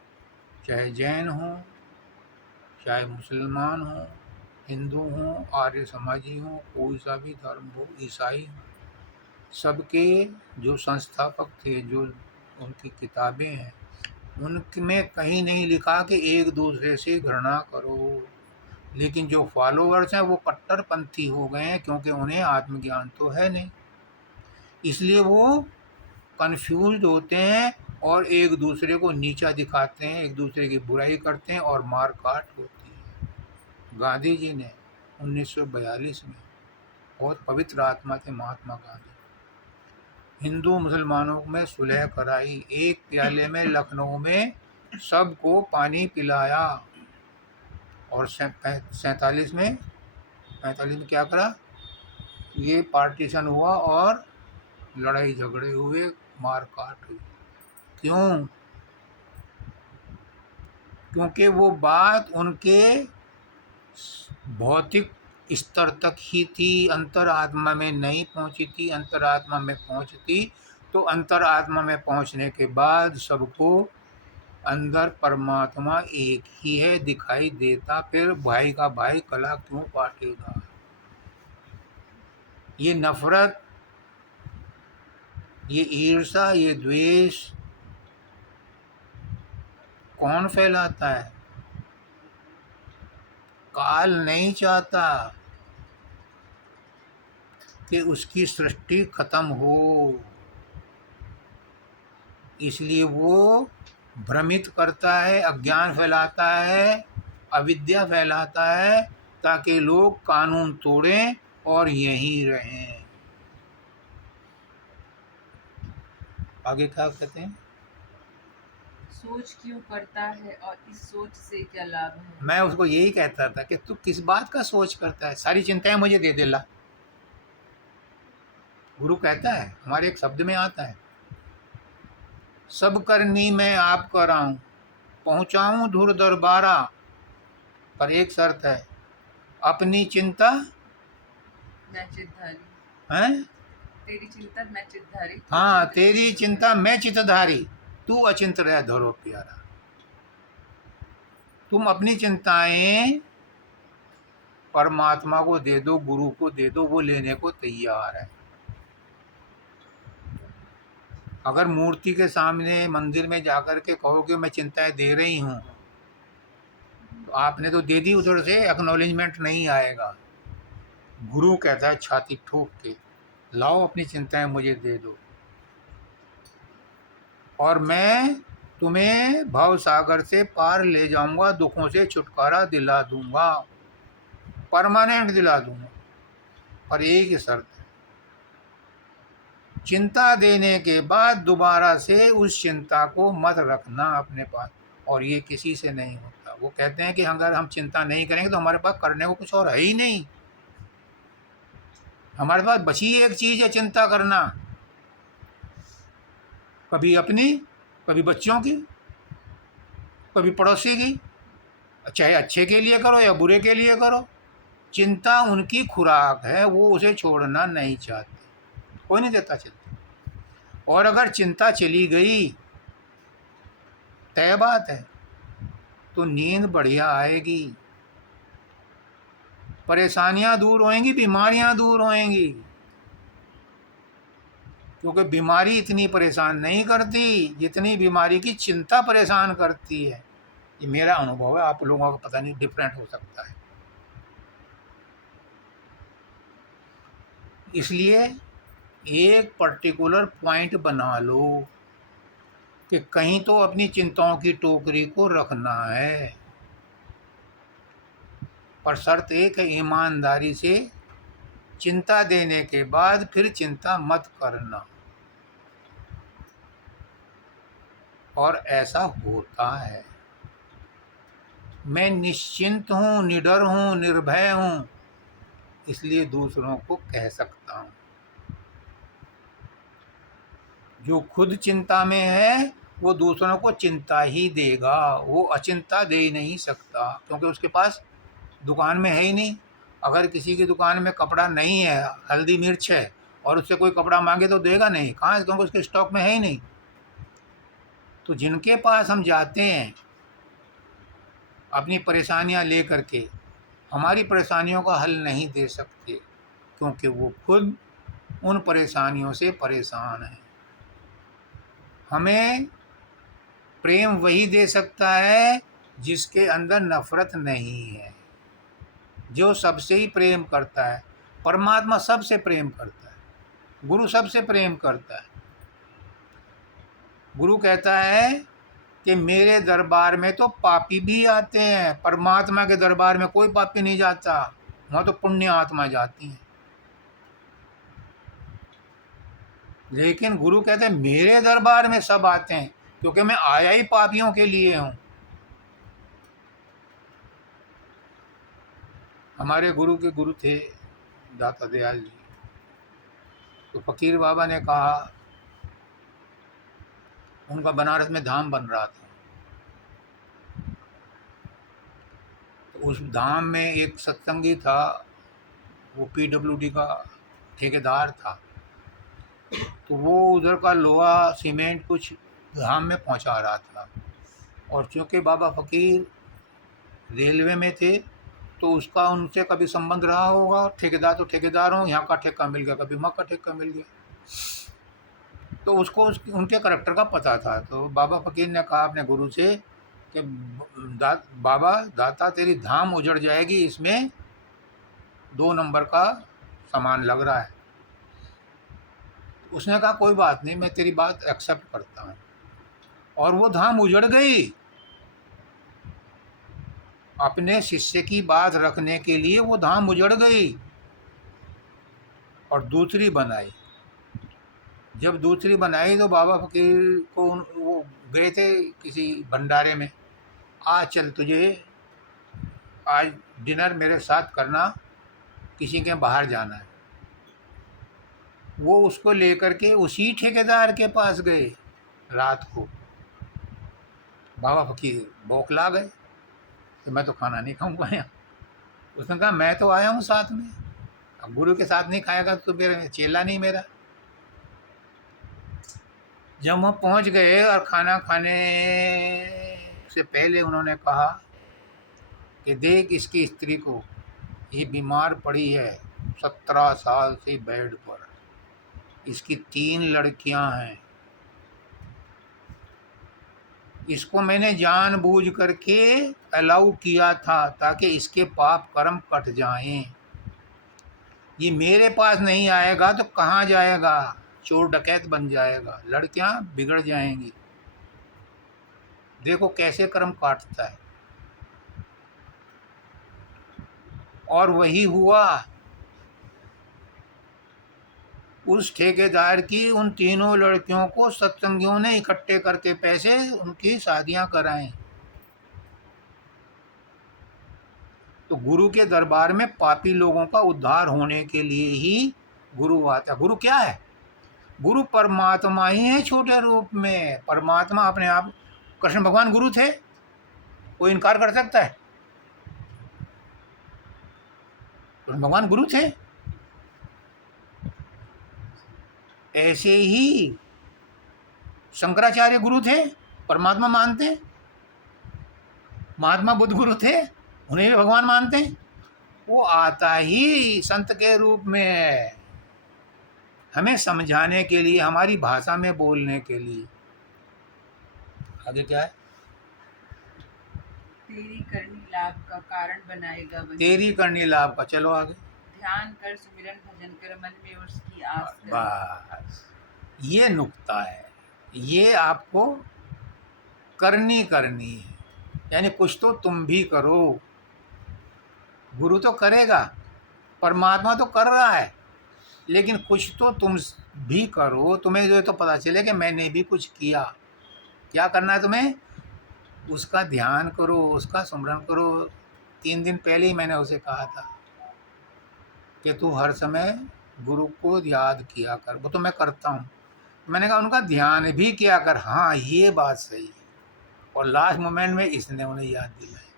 चाहे जैन हो, चाहे मुसलमान हो, हिंदू हो, आर्य समाजी हो, कोई सा भी धर्म हो, ईसाई हो, सबके जो संस्थापक थे, जो उनकी किताबें हैं, उनमें कहीं नहीं लिखा कि एक दूसरे से घृणा करो। लेकिन जो फॉलोअर्स हैं वो कट्टरपंथी हो गए हैं, क्योंकि उन्हें आत्मज्ञान तो है नहीं, इसलिए वो कंफ्यूज होते हैं और एक दूसरे को नीचा दिखाते हैं, एक दूसरे की बुराई करते हैं और मार काट होती है। गांधी जी ने 1942 में, बहुत पवित्र आत्मा थे महात्मा गांधी, हिंदू मुसलमानों में सुलह कराई। एक प्याले में लखनऊ में सबको पानी पिलाया और 47 में 45 में क्या करा, ये पार्टीशन हुआ और लड़ाई झगड़े हुए, मार काट हुई। क्यों? क्योंकि वो बात उनके भौतिक स्तर तक ही थी, अंतरात्मा में नहीं पहुंची थी। अंतरात्मा में पहुंचती तो अंतरात्मा में पहुंचने के बाद सबको अंदर परमात्मा एक ही है दिखाई देता, फिर भाई का भाई कला क्यों काटेगा। ये नफरत, ये ईर्ष्या, ये द्वेष कौन फैलाता है? काल नहीं चाहता कि उसकी सृष्टि खत्म हो, इसलिए वो भ्रमित करता है, अज्ञान फैलाता है, अविद्या फैलाता है, ताकि लोग कानून तोड़ें और यहीं रहें। आगे क्या कहते हैं? सोच क्यों करता है और इस सोच से क्या लाभ है? मैं उसको यही कहता था कि तू किस बात का सोच करता है, सारी चिंताएं मुझे दे दे ला। गुरु कहता है, हमारे एक शब्द में आता है, सब करनी मैं आप कराऊं, पहुंचाऊं धुर दरबारा, पर एक शर्त है, अपनी चिंता मैं चितधारी, है। तेरी चिंता मैं चितधारी। हाँ, तेरी चिंता मैं चितधारी, तू अचिंत रह धरो प्यारा। तुम अपनी चिंताएं परमात्मा को दे दो, गुरु को दे दो, वो लेने को तैयार है। अगर मूर्ति के सामने मंदिर में जाकर के कहो कि मैं चिंताएं दे रही हूँ, तो आपने तो दे दी, उधर से एक्नॉलेजमेंट नहीं आएगा। गुरु कहता है छाती ठोक के, लाओ अपनी चिंताएं मुझे दे दो, और मैं तुम्हें भव सागर से पार ले जाऊंगा, दुखों से छुटकारा दिला दूंगा, परमानेंट दिला दूंगा। पर एक ही शर्त है, चिंता देने के बाद दोबारा से उस चिंता को मत रखना अपने पास, और ये किसी से नहीं होता। वो कहते हैं कि अगर हम चिंता नहीं करेंगे तो हमारे पास करने को कुछ और है ही नहीं, हमारे पास बची एक चीज है चिंता करना, कभी अपनी, कभी बच्चों की, कभी पड़ोसी की, चाहे अच्छे के लिए करो या बुरे के लिए करो। चिंता उनकी खुराक है, वो उसे छोड़ना नहीं चाहते, कोई नहीं देता चिंता। और अगर चिंता चली गई, तय बात है, तो नींद बढ़िया आएगी, परेशानियां दूर होंगी, बीमारियां दूर होंगी। क्योंकि बीमारी इतनी परेशान नहीं करती जितनी बीमारी की चिंता परेशान करती है। ये मेरा अनुभव है, आप लोगों का पता नहीं डिफरेंट हो सकता है। इसलिए एक पर्टिकुलर पॉइंट बना लो कि कहीं तो अपनी चिंताओं की टोकरी को रखना है, पर शर्त एक है, ईमानदारी से चिंता देने के बाद फिर चिंता मत करना। और ऐसा होता है। मैं निश्चिंत हूँ, निडर हूँ, निर्भय हूँ, इसलिए दूसरों को कह सकता हूँ। जो खुद चिंता में है वो दूसरों को चिंता ही देगा, वो अचिंता दे ही नहीं सकता, क्योंकि उसके पास दुकान में है ही नहीं। अगर किसी की दुकान में कपड़ा नहीं है, हल्दी मिर्च है, और उससे कोई कपड़ा मांगे तो देगा नहीं, कहाँ है, क्योंकि उसके स्टॉक में है ही नहीं। तो जिनके पास हम जाते हैं अपनी परेशानियां लेकर के, हमारी परेशानियों का हल नहीं दे सकते, क्योंकि वो खुद उन परेशानियों से परेशान हैं। हमें प्रेम वही दे सकता है जिसके अंदर नफरत नहीं है, जो सबसे ही प्रेम करता है। परमात्मा सबसे प्रेम करता है, गुरु सबसे प्रेम करता है। गुरु कहता है कि मेरे दरबार में तो पापी भी आते हैं, परमात्मा के दरबार में कोई पापी नहीं जाता, वहाँ तो पुण्य आत्मा जाती हैं। लेकिन गुरु कहते हैं मेरे दरबार में सब आते हैं, क्योंकि मैं आया ही पापियों के लिए हूँ। हमारे गुरु के गुरु थे दाता दयाल जी। तो फकीर बाबा ने कहा, उनका बनारस में धाम बन रहा था, तो उस धाम में एक सत्संगी था, वो PWD का ठेकेदार था। तो वो उधर का लोहा सीमेंट कुछ धाम में पहुंचा रहा था, और चूँकि बाबा फ़कीर रेलवे में थे तो उसका उनसे कभी संबंध रहा होगा, ठेकेदार तो ठेकेदार हों, यहाँ का ठेका मिल गया, कभी वहाँ का ठेका मिल गया, तो उसको उनके करैक्टर का पता था। तो बाबा फ़कीर ने कहा अपने गुरु से कि बाबा दाता तेरी धाम उजड़ जाएगी, इसमें 2 नंबर का सामान लग रहा है। उसने कहा कोई बात नहीं, मैं तेरी बात एक्सेप्ट करता हूँ, और वो धाम उजड़ गई। अपने शिष्य की बात रखने के लिए वो धाम उजड़ गई और दूसरी बनाई। जब दूसरी बनाई तो बाबा फ़कीर को वो गए थे किसी भंडारे में, आज चल तुझे आज डिनर मेरे साथ करना, किसी के बाहर जाना है। वो उसको लेकर के उसी ठेकेदार के पास गए रात को। बाबा फ़कीर बौखला गए, तो मैं तो खाना नहीं खाऊंगा यहाँ। उसने कहा मैं तो आया हूँ साथ में, अब गुरु के साथ नहीं खाएगा तो मेरा चेला नहीं मेरा। जब वहाँ पहुँच गए और खाना खाने से पहले उन्होंने कहा कि देख इसकी स्त्री को, ये बीमार पड़ी है 17 साल से बेड पर, इसकी 3 लड़कियां हैं, इसको मैंने जानबूझ करके अलाउ किया था ताकि इसके पाप कर्म कट जाएं। ये मेरे पास नहीं आएगा तो कहाँ जाएगा, चोर डकैत बन जाएगा, लड़कियां बिगड़ जाएंगी। देखो कैसे कर्म काटता है। और वही हुआ, उस ठेकेदार की उन तीनों लड़कियों को सत्संगियों ने इकट्ठे करके पैसे उनकी शादियां कराई। तो गुरु के दरबार में पापी लोगों का उद्धार होने के लिए ही गुरु आता है। गुरु क्या है? गुरु परमात्मा ही है छोटे रूप में। परमात्मा अपने आप, कृष्ण भगवान गुरु थे, कोई इनकार कर सकता है? कृष्ण भगवान गुरु थे। ऐसे ही शंकराचार्य गुरु थे, परमात्मा मानते। महात्मा बुद्ध गुरु थे, उन्हें भी भगवान मानते हैं। वो आता ही संत के रूप में है, हमें समझाने के लिए, हमारी भाषा में बोलने के लिए। आगे क्या है? तेरी करनी लाभ का कारण बनाएगा वही। तेरी करनी लाभ का, चलो आगे। ध्यान कर सुमिरन भजन कर मन में उसकी आस कर। बस ये नुक्ता है, ये आपको करनी है। यानी कुछ तो तुम भी करो। गुरु तो करेगा, परमात्मा तो कर रहा है, लेकिन कुछ तो तुम भी करो। तुम्हें जो है तो पता चले कि मैंने भी कुछ किया। क्या करना है तुम्हें? उसका ध्यान करो, उसका स्मरण करो। 3 दिन पहले ही मैंने उसे कहा था कि तू हर समय गुरु को याद किया कर। वो तो मैं करता हूँ। मैंने कहा उनका ध्यान भी किया कर। हाँ, ये बात सही है। और लास्ट मोमेंट में इसने उन्हें याद दिलाई,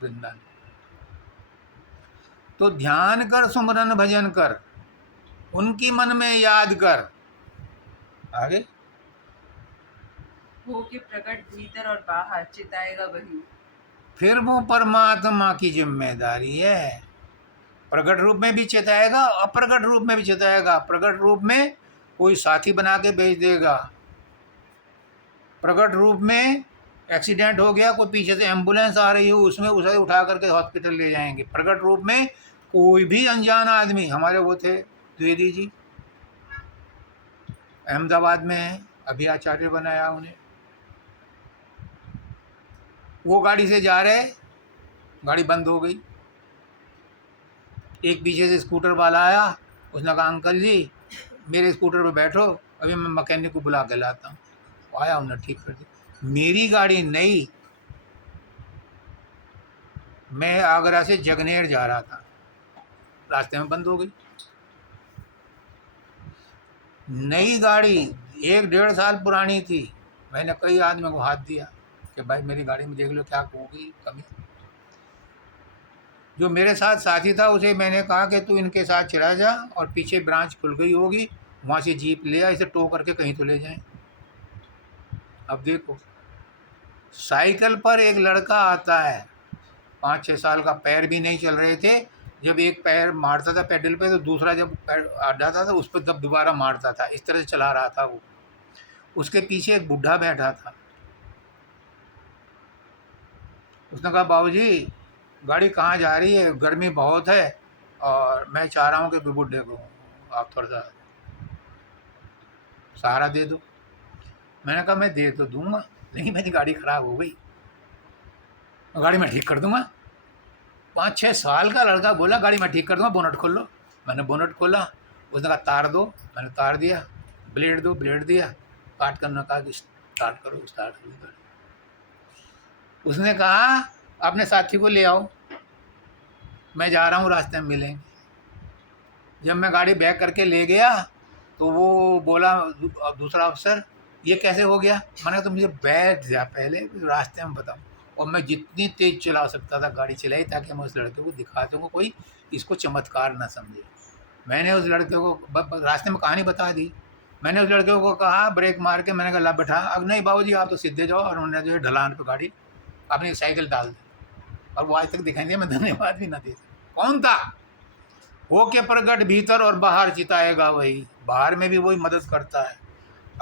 वृंदा ने। तो ध्यान कर, सुमरन भजन कर, उनकी मन में याद कर। आगे हो के प्रकट भीतर और बाहर चिताएगा वही। फिर वो परमात्मा की जिम्मेदारी है। प्रकट रूप में भी चिताएगा, अप्रकट रूप में भी चिताएगा। प्रकट रूप में कोई साथी बना के भेज देगा। प्रकट रूप में एक्सीडेंट हो गया, कोई पीछे से एम्बुलेंस आ रही हो, उसमें उसे उठा करके हॉस्पिटल ले जाएंगे। प्रकट रूप में कोई भी अनजान आदमी, हमारे वो थे द्विवेदी जी, अहमदाबाद में है, अभी आचार्य बनाया उन्हें। वो गाड़ी से जा रहे, गाड़ी बंद हो गई। एक पीछे से स्कूटर वाला आया, उसने कहा अंकल जी मेरे स्कूटर पे बैठो, अभी मैं मैकेनिक को बुला के लाता हूँ। आया, उन्हें ठीक कर दी। मेरी गाड़ी नहीं, मैं आगरा से जगनेर जा रहा था, रास्ते में बंद हो गई। नई गाड़ी 1-1.5 साल पुरानी थी। मैंने कई आदमी को हाथ दिया कि भाई मेरी गाड़ी में देख लो क्या होगी कमी। जो मेरे साथ साथी था उसे मैंने कहा कि तू इनके साथ चला जा और पीछे ब्रांच खुल गई होगी, वहाँ से जीप ले आ, इसे टो करके कहीं तो ले जाएं। अब देखो, साइकिल पर एक लड़का आता है, 5-6 साल का, पैर भी नहीं चल रहे थे। जब एक पैर मारता था पेडल पे तो दूसरा जब पैर अड्डाता था उस पर तब दोबारा मारता था। इस तरह से चला रहा था वो। उसके पीछे एक बुढ़ा बैठा था। उसने कहा बाबूजी गाड़ी कहाँ जा रही है, गर्मी बहुत है और मैं चाह रहा हूँ कि बुढ़े को आप थोड़ा सा सहारा दे दो। मैंने कहा मैं दे तो दूंगा, लेकिन मेरी गाड़ी ख़राब हो गई, गाड़ी मैं ठीक कर दूंगा। 5-6 साल का लड़का बोला गाड़ी मैं ठीक कर दूंगा, बोनट खोल लो। मैंने बोनट खोला, उसने कहा तार दो, मैंने तार दिया। ब्लेड दो, ब्लेड दिया। काट कर कहा कि स्टार्ट करो, स्टार्ट करो। उसने कहा अपने साथी को ले आओ, मैं जा रहा हूँ, रास्ते में मिलेंगे। जब मैं गाड़ी बैक करके ले गया तो वो बोला दूसरा अफसर ये कैसे हो गया। मैंने कहा तुम मुझे बैठ जा पहले, रास्ते में बताऊँ। और मैं जितनी तेज़ चला सकता था गाड़ी चलाई ताकि मैं उस लड़के को दिखा दूँगा, कोई इसको चमत्कार ना समझे। मैंने उस लड़के को रास्ते में कहानी बता दी। मैंने उस लड़के को कहा ब्रेक मार के, मैंने कहा ला बैठा। अब नहीं बाबूजी आप तो सीधे जाओ। और उन्होंने जो है ढलान पर गाड़ी अपनी साइकिल डाल दी। और वो आज तक दिखाई नहीं, मैं धन्यवाद भी ना दे सकता। कौन था? हो के प्रगट भीतर और बाहर चिताएगा वही। बाहर में भी वही मदद करता है।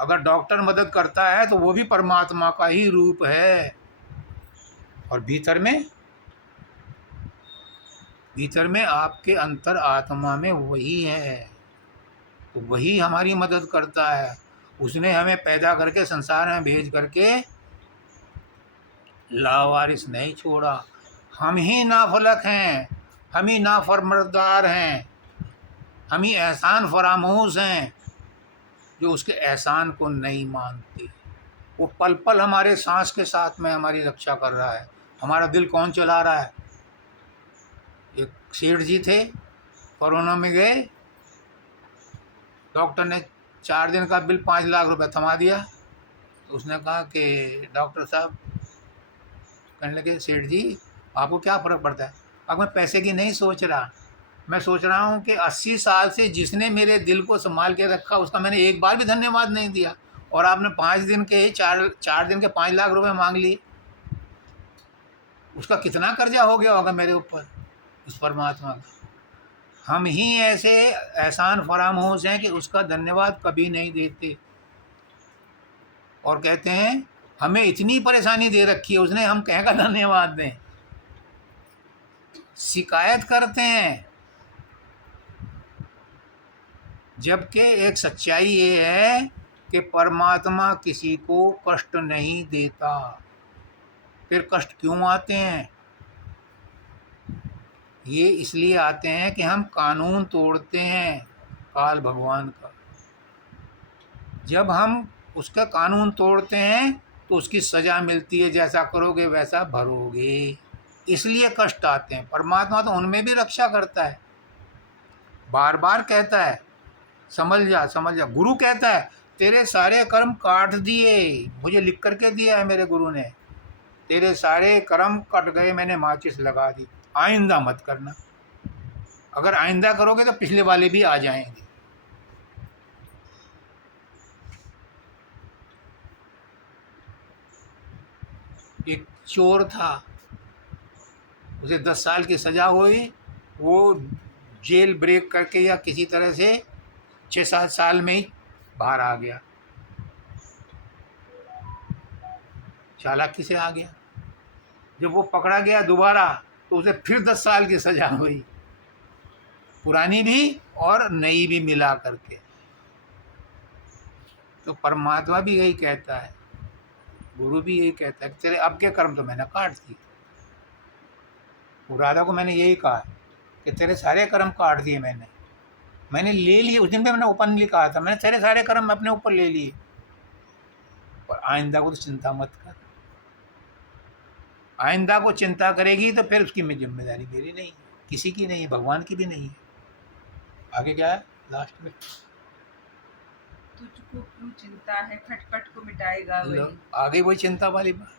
अगर डॉक्टर मदद करता है तो वो भी परमात्मा का ही रूप है। और भीतर में आपके अंतर आत्मा में वही है, तो वही हमारी मदद करता है। उसने हमें पैदा करके संसार में भेज करके लावारिस नहीं छोड़ा। हम ही नाफलक हैं, हम ही नाफरमानदार हैं, हम ही एहसान फरामोश हैं जो उसके एहसान को नहीं मानते। वो पल पल हमारे सांस के साथ में हमारी रक्षा कर रहा है। हमारा दिल कौन चला रहा है? एक सेठ जी थे, कोरोना में गए, डॉक्टर ने 4 दिन का बिल 5 लाख रुपए थमा दिया। तो उसने कहा कि डॉक्टर साहब, कहने लगे सेठ जी आपको क्या फ़र्क पड़ता है? अब मैं पैसे की नहीं सोच रहा, मैं सोच रहा हूँ कि 80 साल से जिसने मेरे दिल को संभाल के रखा उसका मैंने एक बार भी धन्यवाद नहीं दिया, और आपने 5 दिन के 4 दिन के 5 लाख रुपए मांग लिए। उसका कितना कर्जा हो गया होगा मेरे ऊपर, उस परमात्मा का। हम ही ऐसे एहसान फरामोश हैं कि उसका धन्यवाद कभी नहीं देते और कहते हैं हमें इतनी परेशानी दे रखी है उसने, हम कहें का धन्यवाद दें। शिकायत करते हैं जबकि एक सच्चाई ये है कि परमात्मा किसी को कष्ट नहीं देता। फिर कष्ट क्यों आते हैं? ये इसलिए आते हैं कि हम कानून तोड़ते हैं काल भगवान का। जब हम उसका कानून तोड़ते हैं तो उसकी सज़ा मिलती है, जैसा करोगे वैसा भरोगे, इसलिए कष्ट आते हैं। परमात्मा तो उनमें भी रक्षा करता है, बार बार कहता है समझ जा समझ जा। गुरु कहता है तेरे सारे कर्म काट दिए, मुझे लिख करके दिया है मेरे गुरु ने, तेरे सारे कर्म कट गए, मैंने माचिस लगा दी, आइंदा मत करना। अगर आइंदा करोगे तो पिछले वाले भी आ जाएंगे। एक चोर था, उसे 10 साल की सज़ा हुई, वो जेल ब्रेक करके या किसी तरह से 6-7 साल में ही बाहर आ गया, चालाकी से आ गया। जब वो पकड़ा गया दोबारा तो उसे फिर 10 साल की सज़ा हुई, पुरानी भी और नई भी मिला करके। तो परमात्मा भी यही कहता है, गुरु भी यही कहता है कि तेरे अब के कर्म तो मैंने काट दिए। वो राधा को मैंने यही कहा कि तेरे सारे कर्म काट दिए मैंने ले लिए। उस दिन पे मैंने ओपनली कहा था, मैंने तेरे सारे कर्म अपने ऊपर ले लिए, और आइंदा को तो चिंता मत कर। आइंदा को चिंता करेगी तो फिर उसकी जिम्मेदारी मेरी नहीं है, किसी की नहीं है, भगवान की भी नहीं है। आगे क्या है लास्ट में? तुझको क्यों चिंता है, खटपट को मिटाएगा वही। आगे वही चिंता वाली बात।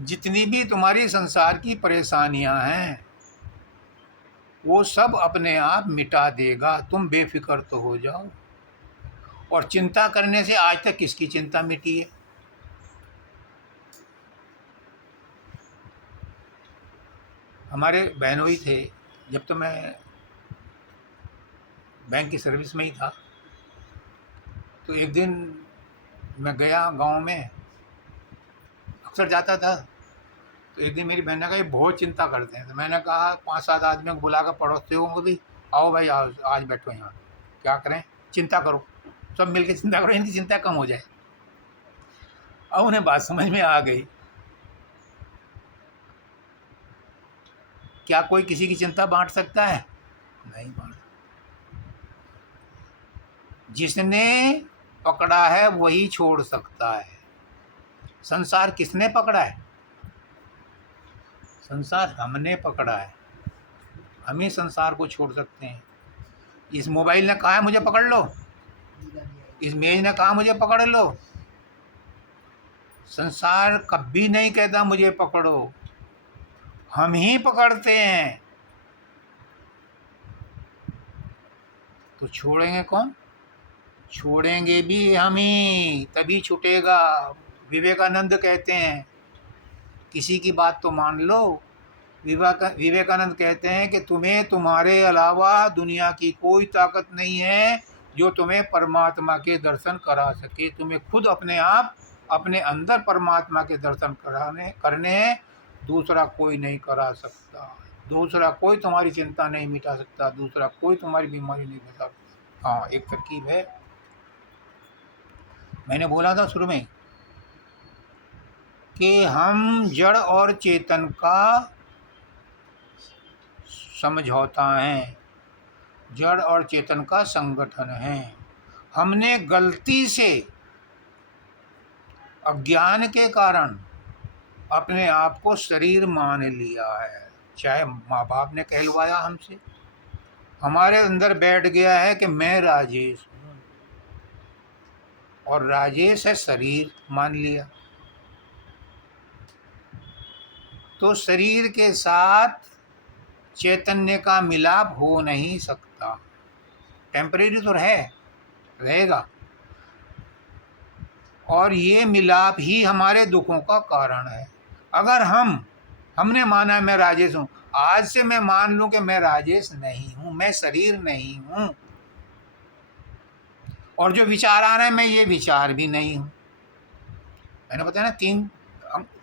जितनी भी तुम्हारी संसार की परेशानियां हैं वो सब अपने आप मिटा देगा, तुम बेफिक्र तो हो जाओ। और चिंता करने से आज तक किसकी चिंता मिटी है? हमारे बहनोई थे, जब तो मैं बैंक की सर्विस में ही था, तो एक दिन मैं गया गांव में, अक्सर जाता था। तो एक दिन मेरी बहन ने कहा ये बहुत चिंता करते हैं। तो मैंने कहा 5-7 आदमियों को बुला कर, पड़ोसियों को भी, आओ भाई आओ, आज बैठो यहाँ, क्या करें, चिंता करो, सब मिलकर चिंता करो, इनकी चिंता कम हो जाए। अब उन्हें बात समझ में आ गई। क्या कोई किसी की चिंता बांट सकता है? नहीं बांट। जिसने पकड़ा है वही छोड़ सकता है। संसार किसने पकड़ा है? संसार हमने पकड़ा है, हम ही संसार को छोड़ सकते हैं। इस मोबाइल ने कहा है मुझे पकड़ लो, इस मेज ने कहा मुझे पकड़ लो। संसार कभी नहीं कहता मुझे पकड़ो, हम ही पकड़ते हैं। तो छोड़ेंगे कौन? छोड़ेंगे भी हम ही, तभी छूटेगा। विवेकानंद कहते हैं किसी की बात तो मान लो। विवेकानंद कहते हैं कि तुम्हें तुम्हारे अलावा दुनिया की कोई ताकत नहीं है जो तुम्हें परमात्मा के दर्शन करा सके। तुम्हें खुद अपने आप अपने अंदर परमात्मा के दर्शन करने हैं, दूसरा कोई नहीं करा सकता। दूसरा कोई तुम्हारी चिंता नहीं मिटा सकता, दूसरा कोई तुम्हारी बीमारी नहीं बता सकता। हाँ, एक तरकीब है, मैंने बोला था शुरू में कि हम जड़ और चेतन का समझौता है, जड़ और चेतन का संगठन है। हमने गलती से अज्ञान के कारण अपने आप को शरीर मान लिया है, चाहे माँ बाप ने कहलवाया हमसे, हमारे अंदर बैठ गया है कि मैं राजेश हूँ, और राजेश है शरीर मान लिया। तो शरीर के साथ चैतन्य का मिलाप हो नहीं सकता। टेम्परेरी तो रहेगा, और ये मिलाप ही हमारे दुखों का कारण है। अगर हमने माना मैं राजेश हूँ, आज से मैं मान लूँ कि मैं राजेश नहीं हूँ, मैं शरीर नहीं हूँ, और जो विचार आ रहे हैं मैं ये विचार भी नहीं हूँ। मैंने बताया ना,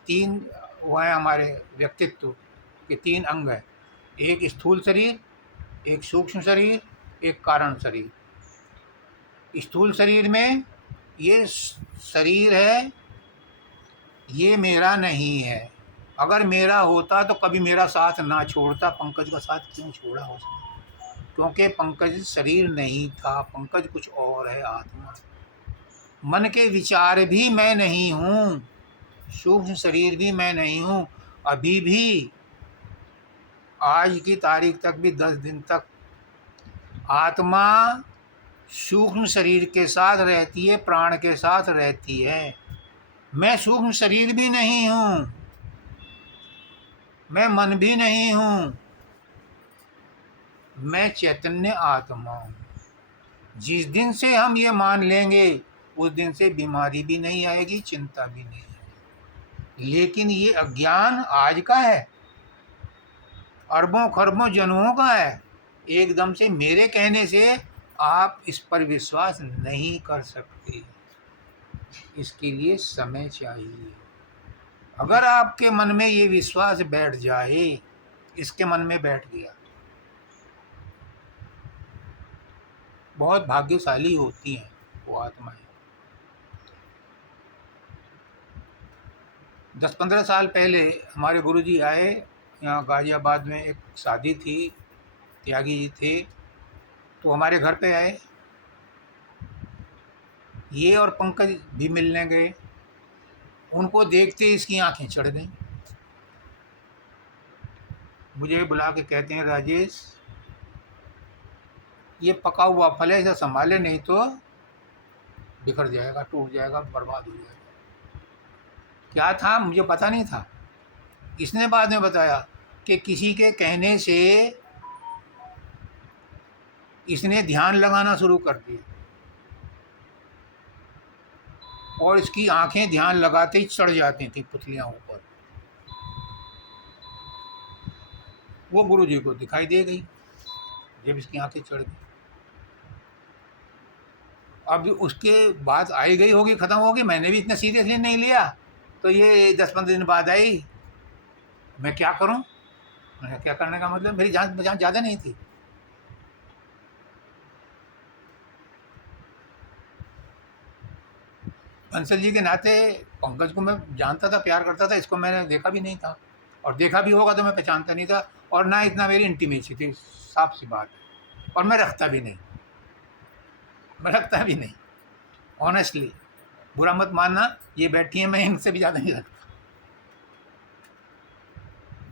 तीन वो हैं हमारे व्यक्तित्व के, 3 अंग हैं। एक स्थूल शरीर, एक सूक्ष्म शरीर एक कारण शरीर। स्थूल शरीर में ये शरीर है, ये मेरा नहीं है। अगर मेरा होता तो कभी मेरा साथ ना छोड़ता। पंकज का साथ क्यों छोड़ा उसने? क्योंकि पंकज शरीर नहीं था, पंकज कुछ और है, आत्मा। मन के विचार भी मैं नहीं हूँ, सूक्ष्म शरीर भी मैं नहीं हूँ। अभी भी आज की तारीख तक भी 10 दिन तक आत्मा सूक्ष्म शरीर के साथ रहती है, प्राण के साथ रहती है। मैं सूक्ष्म शरीर भी नहीं हूँ, मैं मन भी नहीं हूँ, मैं चैतन्य आत्मा हूँ। जिस दिन से हम ये मान लेंगे उस दिन से बीमारी भी नहीं आएगी, चिंता भी नहीं आएगी। लेकिन ये अज्ञान आज का है, अरबों खरबों जन्मों का है। एकदम से मेरे कहने से आप इस पर विश्वास नहीं कर सकते। इसके लिए समय चाहिए। अगर आपके मन में ये विश्वास बैठ जाए, इसके मन में बैठ गया, बहुत भाग्यशाली होती हैं वो आत्माएं। 10-15 साल पहले हमारे गुरुजी आए यहाँ गाजियाबाद में, एक शादी थी, त्यागी जी थे, तो हमारे घर पे आए। ये और पंकज भी मिलने गए। उनको देखते ही इसकी आंखें चढ़ गईं। मुझे बुला के कहते हैं, राजेश ये पका हुआ फल है, इसे संभाले नहीं तो बिखर जाएगा, टूट जाएगा, बर्बाद हो जाएगा। क्या था मुझे पता नहीं था। इसने बाद में बताया कि किसी के कहने से इसने ध्यान लगाना शुरू कर दिया और इसकी आंखें ध्यान लगाते ही चढ़ जाती थी पुतलियां ऊपर। वो गुरुजी को दिखाई दे गई जब इसकी आंखें चढ़ गई। अब उसके बाद आई गई होगी, ख़त्म होगी, मैंने भी इतना सीरियसली नहीं लिया। तो ये 10-15 दिन बाद आई। मैं क्या करूं? मैंने क्या करने का मतलब, मेरी जान ज़्यादा नहीं थी। बंसल जी के नाते पंकज को मैं जानता था, प्यार करता था, इसको मैंने देखा भी नहीं था, और देखा भी होगा तो मैं पहचानता नहीं था, और ना इतना मेरी इंटीमेसी थी, साफ सी बात है। और मैं रखता भी नहीं, मैं रखता भी नहीं, ऑनेस्टली। बुरा मत मानना, ये बैठी है, मैं इनसे भी ज़्यादा नहीं रखता।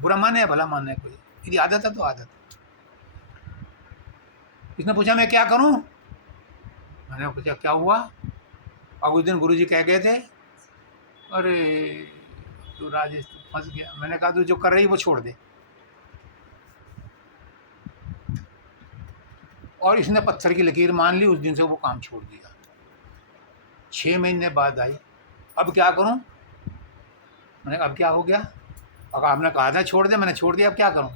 बुरा माने या भला माने, कोई मेरी आदत है तो आदत है। इसने पूछा मैं क्या करूं? मैंने पूछा क्या हुआ? और उस दिन गुरुजी कह गए थे, अरे तू राजेश तू फंस गया। मैंने कहा तू जो कर रही वो छोड़ दे। और इसने पत्थर की लकीर मान ली, उस दिन से वो काम छोड़ दिया। 6 महीने बाद आई, अब क्या करूं? मैंने कहा अब क्या हो गया? अगर आपने कहा था छोड़ दे, मैंने छोड़ दिया, अब क्या करूं?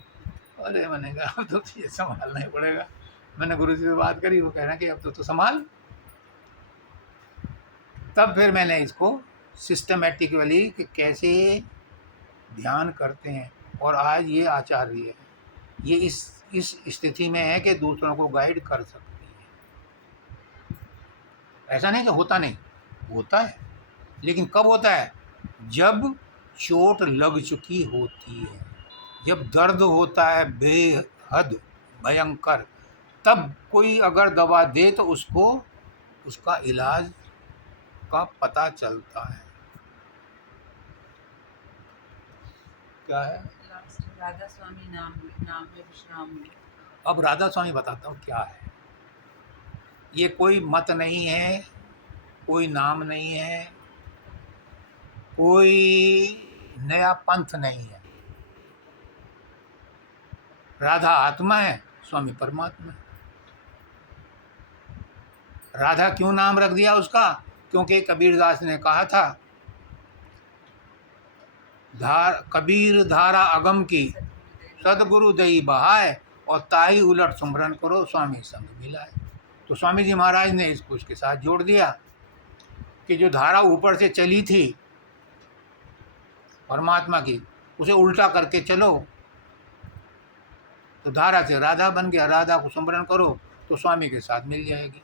अरे मैंने कहा अब तो तुझे संभालना ही पड़ेगा। मैंने गुरुजी से बात करी, वो कह रहे हैं कि अब तो संभाल। तब फिर मैंने इसको सिस्टमेटिकली कि कैसे ध्यान करते हैं, और आज ये आचार्य है, ये इस स्थिति में है कि दूसरों को गाइड कर सकती है। ऐसा नहीं कि होता नहीं, होता है, लेकिन कब होता है? जब चोट लग चुकी होती है, जब दर्द होता है बेहद भयंकर, तब कोई अगर दवा दे तो उसको उसका इलाज का पता चलता है। क्या है? राधा स्वामी नाम नाम में विश्राम में। अब राधा स्वामी बताता हूँ क्या है। ये कोई मत नहीं है, कोई नाम नहीं है, कोई नया पंथ नहीं है। राधा आत्मा है, स्वामी परमात्मा है। राधा क्यों नाम रख दिया उसका? क्योंकि कबीरदास ने कहा था, कबीर धारा अगम की सदगुरु दई बहाए, और ताई उलट सुमरन करो स्वामी संग मिलाए। तो स्वामी जी महाराज ने इसको उसके साथ जोड़ दिया कि जो धारा ऊपर से चली थी परमात्मा की, उसे उल्टा करके चलो तो धारा से राधा बन गया। राधा को सुमरन करो तो स्वामी के साथ मिल जाएगी।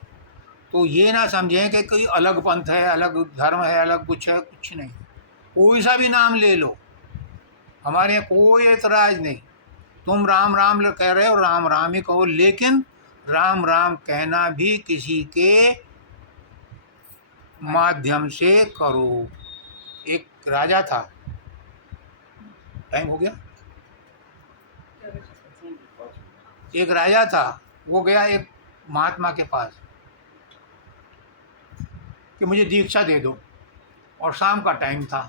तो ये ना समझें कि कोई अलग पंथ है, अलग धर्म है, अलग कुछ है, कुछ नहीं। कोई सा भी नाम ले लो, हमारे यहाँ कोई एतराज़ नहीं। तुम राम राम कह रहे हो, राम राम ही कहो, लेकिन राम राम कहना भी किसी के माध्यम से करो। एक राजा था, टाइम हो गया, एक राजा था, वो गया एक महात्मा के पास कि मुझे दीक्षा दे दो, और शाम का टाइम था।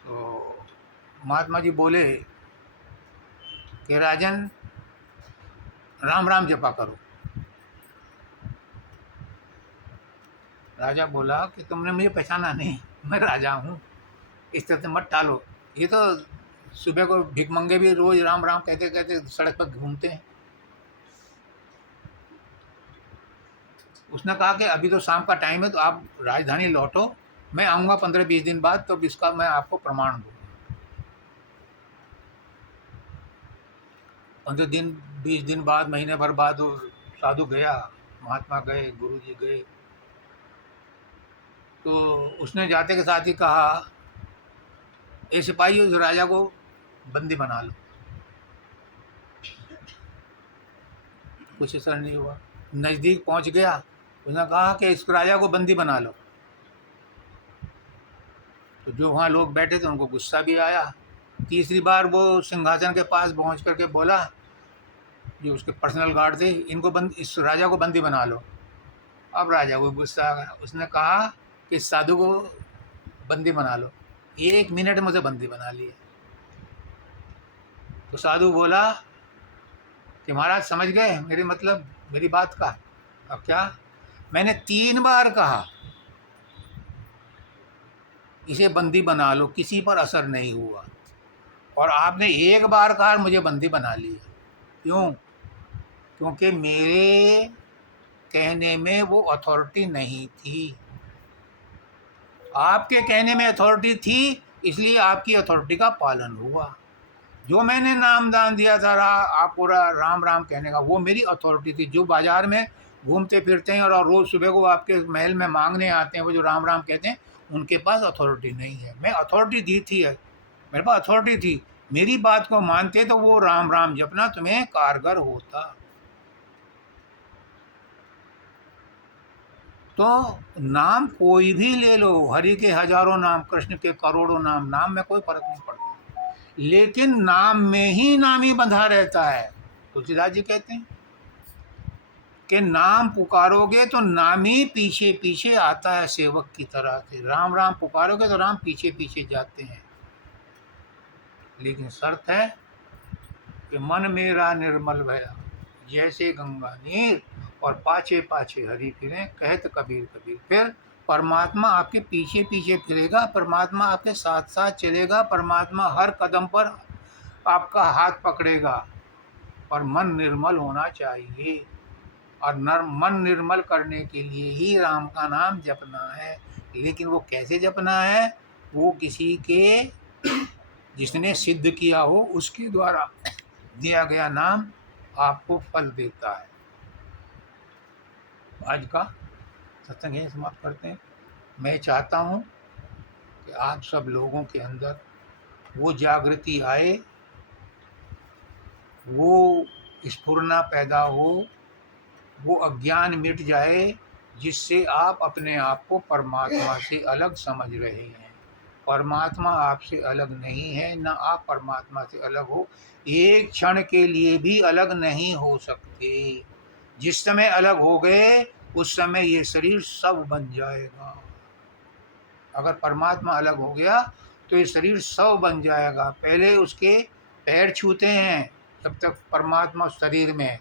तो महात्मा जी बोले कि राजन, राम राम जपा करो। राजा बोला कि तुमने मुझे पहचाना नहीं, मैं राजा हूँ, इस तरह से मत टालो। ये तो सुबह को भिखमंगे भी रोज राम राम कहते कहते सड़क पर घूमते हैं। उसने कहा कि अभी तो शाम का टाइम है, तो आप राजधानी लौटो, मैं आऊँगा 15-20 दिन बाद, तो इसका मैं आपको प्रमाण दूँगा। 15 दिन 20 दिन बाद, महीने भर बाद वो साधु गया, महात्मा गए, गुरु जी गए। तो उसने जाते के साथ ही कहा, ए सिपाही, उस राजा को बंदी बना लो। कुछ असर नहीं हुआ। नज़दीक पहुंच गया, उसने कहा कि इस राजा को बंदी बना लो। तो जो वहाँ लोग बैठे थे उनको गुस्सा भी आया। तीसरी बार वो सिंहासन के पास पहुंच करके बोला, जो उसके पर्सनल गार्ड थे, इस राजा को बंदी बना लो। अब राजा को गुस्सा आ गया, उसने कहा कि इस साधु को बंदी बना लो। 1 मिनट में उसे बंदी बना लिया। तो साधु बोला कि महाराज समझ गए मेरी मतलब, मेरी बात का। अब क्या, मैंने 3 बार कहा इसे बंदी बना लो, किसी पर असर नहीं हुआ, और आपने 1 बार कहा मुझे बंदी बना लिया। क्यों? क्योंकि मेरे कहने में वो अथॉरिटी नहीं थी। आपके कहने में अथॉरिटी थी, इसलिए आपकी अथॉरिटी का पालन हुआ। जो मैंने नाम दान दिया था आपको राम राम कहने का, वो मेरी अथॉरिटी थी। जो बाजार में घूमते फिरते हैं और रोज़ सुबह को आपके महल में मांगने आते हैं, वो जो राम राम कहते हैं, उनके पास अथॉरिटी नहीं है। मैं अथॉरिटी दी थी, मेरे पास अथॉरिटी थी। मेरी बात को मानते तो वो राम राम जपना तुम्हें कारगर होता। तो नाम कोई भी ले लो, हरि के हजारों नाम, कृष्ण के करोड़ों नाम, नाम में कोई फर्क नहीं पड़ता, लेकिन नाम में ही नामी बंधा रहता है। तुलसीदास जी कहते हैं कि नाम पुकारोगे तो नाम ही पीछे पीछे आता है सेवक की तरह से। राम राम पुकारोगे तो राम पीछे पीछे जाते हैं, लेकिन शर्त है कि मन मेरा निर्मल भया जैसे गंगा नीर, और पाछे पाछे हरि फिरे कहत कबीर कबीर। फिर परमात्मा आपके पीछे पीछे फिरेगा, परमात्मा आपके साथ साथ चलेगा, परमात्मा हर कदम पर आपका हाथ पकड़ेगा। पर मन निर्मल होना चाहिए, और मन निर्मल करने के लिए ही राम का नाम जपना है। लेकिन वो कैसे जपना है? वो किसी के जिसने सिद्ध किया हो उसके द्वारा दिया गया नाम आपको फल देता है। आज का सत्संग यहीं समाप्त करते हैं। मैं चाहता हूँ कि आप सब लोगों के अंदर वो जागृति आए, वो स्फुरना पैदा हो, वो अज्ञान मिट जाए, जिससे आप अपने आप को परमात्मा से अलग समझ रहे हैं। परमात्मा आपसे अलग नहीं है, ना आप परमात्मा से अलग हो, एक क्षण के लिए भी अलग नहीं हो सकते। जिस समय अलग हो गए उस समय ये शरीर सब बन जाएगा। अगर परमात्मा अलग हो गया तो ये शरीर सब बन जाएगा। पहले उसके पैर छूते हैं जब तक परमात्मा शरीर में,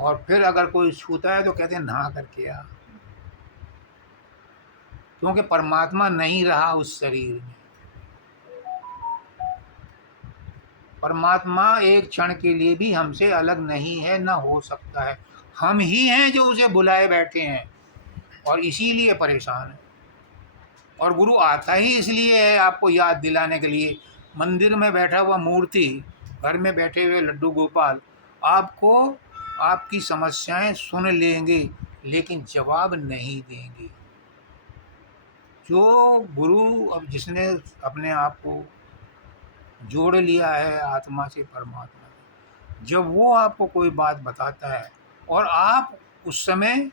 और फिर अगर कोई छूता है तो कहते हैं नहा करके आ, क्योंकि परमात्मा नहीं रहा उस शरीर में। परमात्मा एक क्षण के लिए भी हमसे अलग नहीं है, ना हो सकता है। हम ही हैं जो उसे बुलाए बैठे हैं और इसीलिए परेशान है। और गुरु आता ही इसलिए है आपको याद दिलाने के लिए। मंदिर में बैठा हुआ मूर्ति, घर में बैठे हुए लड्डू गोपाल आपको आपकी समस्याएं सुन लेंगे लेकिन जवाब नहीं देंगे। जो गुरु, अब जिसने अपने आप को जोड़ लिया है आत्मा से, परमात्मा से, जब वो आपको कोई बात बताता है और आप उस समय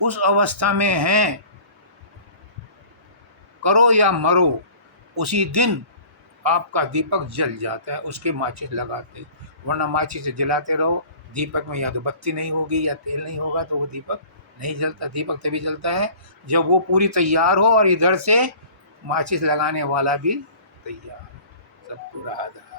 उस अवस्था में हैं, करो या मरो, उसी दिन आपका दीपक जल जाता है, उसके माचिस लगाते। वरना माचिस से जलाते रहो, दीपक में या तो बत्ती नहीं होगी या तेल नहीं होगा, तो वो दीपक नहीं जलता। दीपक तभी जलता है जब वो पूरी तैयार हो और इधर से माचिस लगाने वाला भी तैयार हो। सबको राधा।